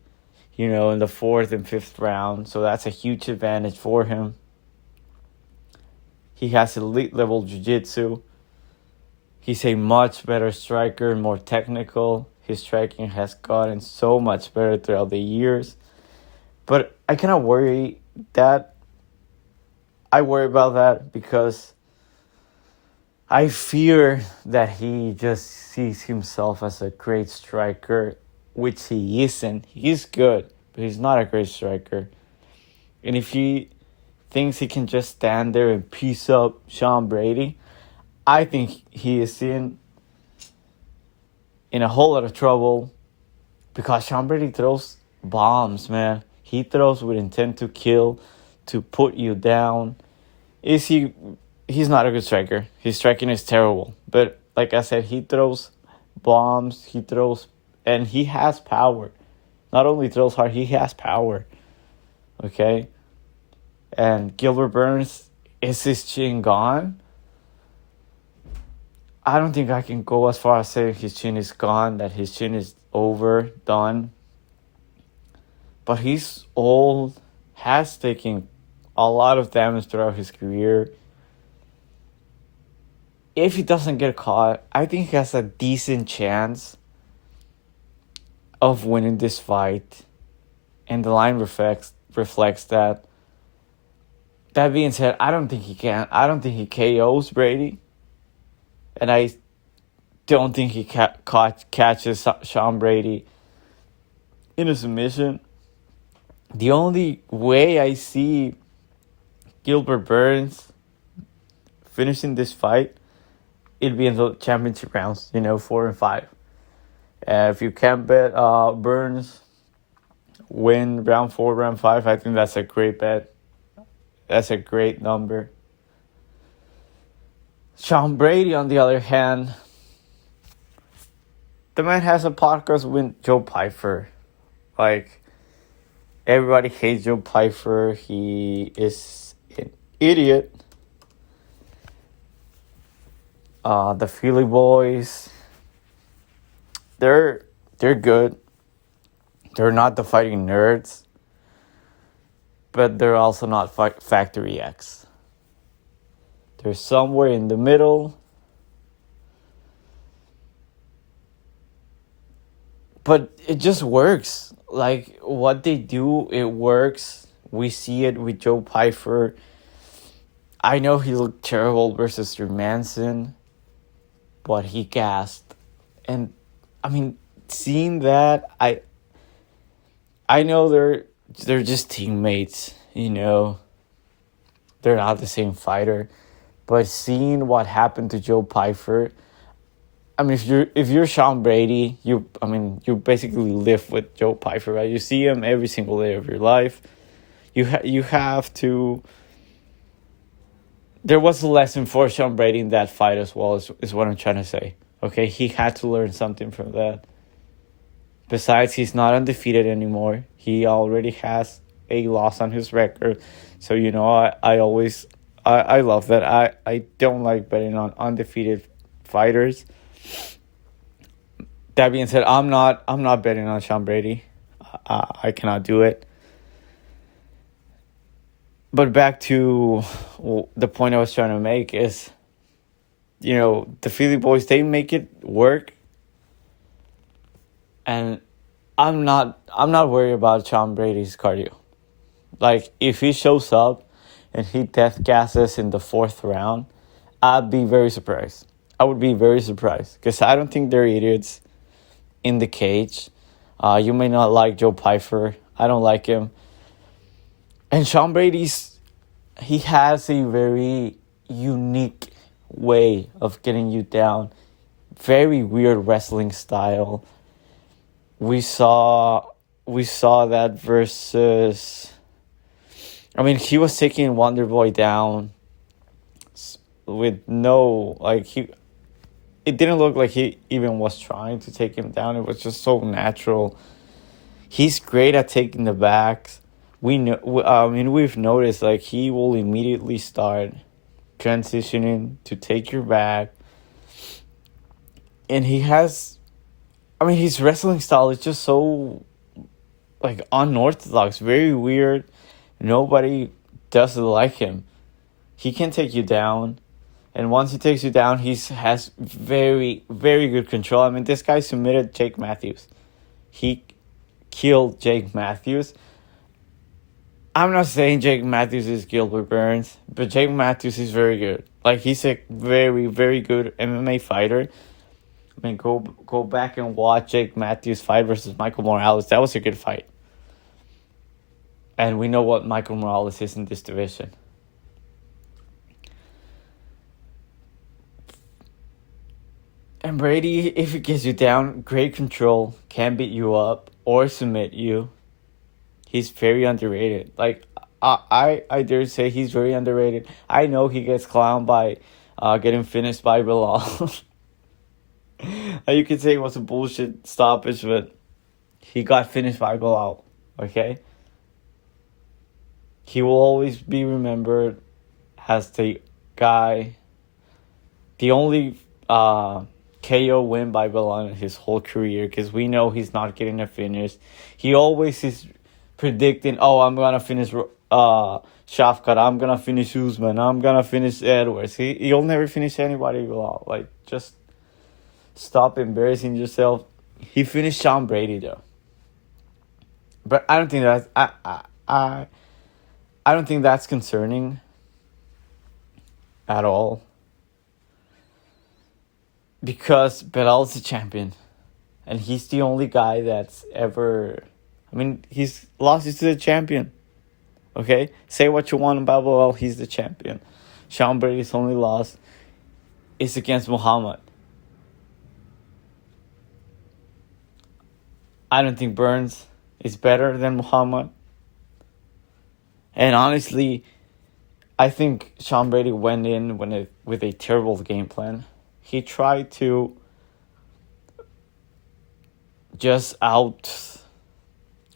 in the 4th and 5th round. So that's a huge advantage for him. He has elite level jiu-jitsu. He's a much better striker, more technical. His striking has gotten so much better throughout the years. But I kind of worry about that because I fear that he just sees himself as a great striker, which he isn't. He's good, but he's not a great striker. And if he thinks he can just stand there and piece up Sean Brady, I think he is in a whole lot of trouble because Sean Brady throws bombs, man. He throws with intent to kill, to put you down. He's not a good striker. His striking is terrible. But like I said, he throws bombs, and he has power. Not only throws hard, he has power. Okay? And Gilbert Burns, is his chin gone? I don't think I can go as far as saying his chin is gone, that his chin is over, done. But he's old, has taken a lot of damage throughout his career. If he doesn't get caught, I think he has a decent chance of winning this fight. And the line reflects that. That being said, I don't think he can. I don't think he KOs Brady. And I don't think he catches Sean Brady in a submission. The only way I see Gilbert Burns finishing this fight, it'd be in the championship rounds, 4 and 5. If you can't bet Burns win round 4, round 5, I think that's a great bet. That's a great number. Sean Brady, on the other hand, The man has a podcast with Joe Pyfer. Like, everybody hates Joe Pyfer. He is an idiot. The Philly boys, they're good. They're not the fighting nerds, but they're also not Factory X. They're somewhere in the middle. But it just works. Like, what they do, it works. We see it with Joe Pyfer. I know he looked terrible versus Manson, but he gassed. And, I mean, seeing that, I know they're just teammates, you know. They're not the same fighter. But seeing what happened to Joe Pyfer, I mean, if you're Sean Brady, you basically live with Joe Pyfer, right? You see him every single day of your life. You have to. There was a lesson for Sean Brady in that fight as well. Is what I'm trying to say. Okay, he had to learn something from that. Besides, he's not undefeated anymore. He already has a loss on his record. So, you know, I love that. I don't like betting on undefeated fighters. That being said, I'm not betting on Sean Brady. I cannot do it. But back to the point I was trying to make is, you know, the Philly boys, they make it work. And I'm not worried about Sean Brady's cardio. Like, if he shows up and he death gasses in the 4th round, I'd be very surprised. I would be very surprised. Because I don't think they're idiots in the cage. You may not like Joe Pyfer. I don't like him. And Sean he has a very unique way of getting you down. Very weird wrestling style. We saw that versus... I mean, he was taking Wonderboy down with no... It didn't look like he even was trying to take him down. It was just so natural. He's great at taking the backs. We've noticed, like, he will immediately start transitioning to take your back. And he has... I mean, his wrestling style is just so, like, unorthodox, very weird. Nobody doesn't like him. He can take you down. And once he takes you down, he has very, very good control. I mean, this guy submitted Jake Matthews. He killed Jake Matthews. I'm not saying Jake Matthews is Gilbert Burns, but Jake Matthews is very good. Like, he's a very, very good MMA fighter. I mean, go back and watch Jake Matthews fight versus Michael Morales. That was a good fight. And we know what Michael Morales is in this division. And Brady, if he gets you down, great control, can beat you up or submit you. He's very underrated. Like, I dare say he's very underrated. I know he gets clowned by getting finished by Bilal. You could say it was a bullshit stoppage, but he got finished by Bilal. Okay? He will always be remembered as the guy, the only KO win by Bilal in his whole career, because we know he's not getting a finish. He always is predicting, I'm going to finish Shafkat, I'm going to finish Usman, I'm going to finish Edwards. He'll never finish anybody, Bilal. Like, just stop embarrassing yourself. He finished Sean Brady, though. But I don't think that's... I don't think that's concerning at all. Because Bilal's the champion. And he's the only guy that's ever... I mean, he's lost to the champion. Okay? Say what you want about Bilal, he's the champion. Sean Brady's only loss is against Muhammad. I don't think Burns is better than Muhammad. And honestly, I think Sean Brady went in with a terrible game plan. He tried to just out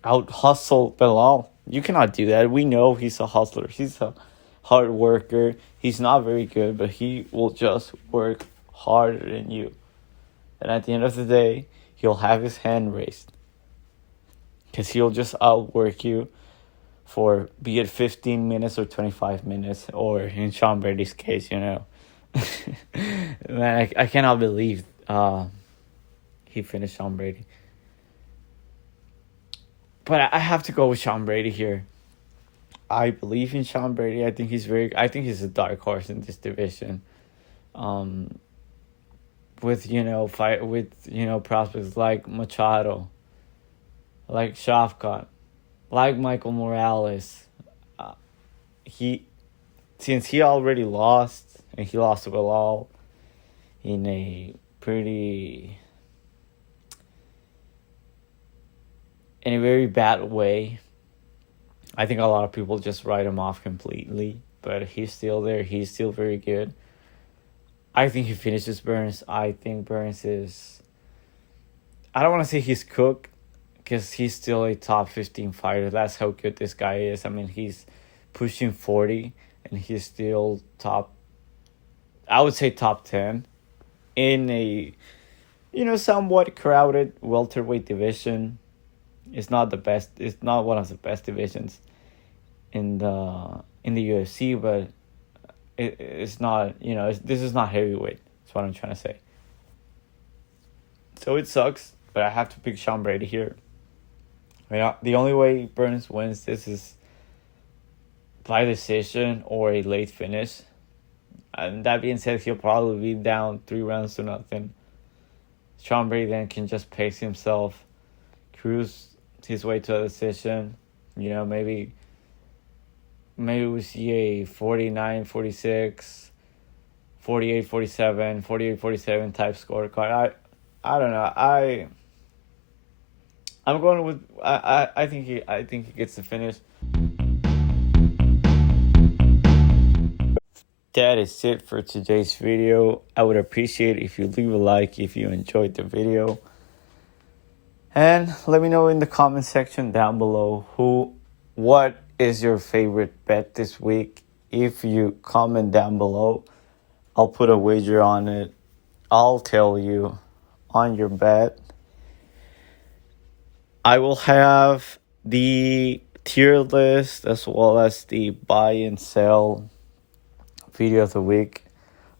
hustle Bilal. You cannot do that. We know he's a hustler. He's a hard worker. He's not very good, but he will just work harder than you. And at the end of the day, he'll have his hand raised. Because he'll just outwork you for, be it 15 minutes or 25 minutes, or in Sean Brady's case, Man, I cannot believe he finished Sean Brady. But I have to go with Sean Brady here. I believe in Sean Brady. I think he's a dark horse in this division. With prospects like Machado, like Shafkat, like Michael Morales. Since he already lost, and he lost to Bilal in a very bad way. I think a lot of people just write him off completely, but he's still there. He's still very good. I think he finishes Burns. I think Burns is... I don't want to say he's cooked, because he's still a top 15 fighter. That's how good this guy is. I mean, he's pushing 40, and he's still top... I would say top 10 in a, somewhat crowded welterweight division. It's not the best. It's not one of the best divisions in the UFC, but it's not. This is not heavyweight. That's what I'm trying to say. So it sucks, but I have to pick Sean Brady here. The only way Burns wins this is by decision or a late finish. And that being said, he'll probably be down 3 rounds to nothing. Sean Brady then can just pace himself, cruise his way to a decision. Maybe we see a 49-46, 48-47, 48-47 type scorecard. I don't know. I'm going with I think he gets the finish. That is it for today's video. I would appreciate if you leave a like if you enjoyed the video. And let me know in the comment section down below what is your favorite bet this week. If you comment down below, I'll put a wager on it. I'll tell you on your bet. I will have the tier list as well as the buy and sell video of the week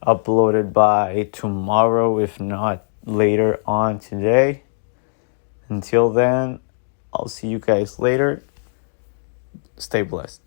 uploaded by tomorrow, if not later on today. Until then, I'll see you guys later. Stay blessed.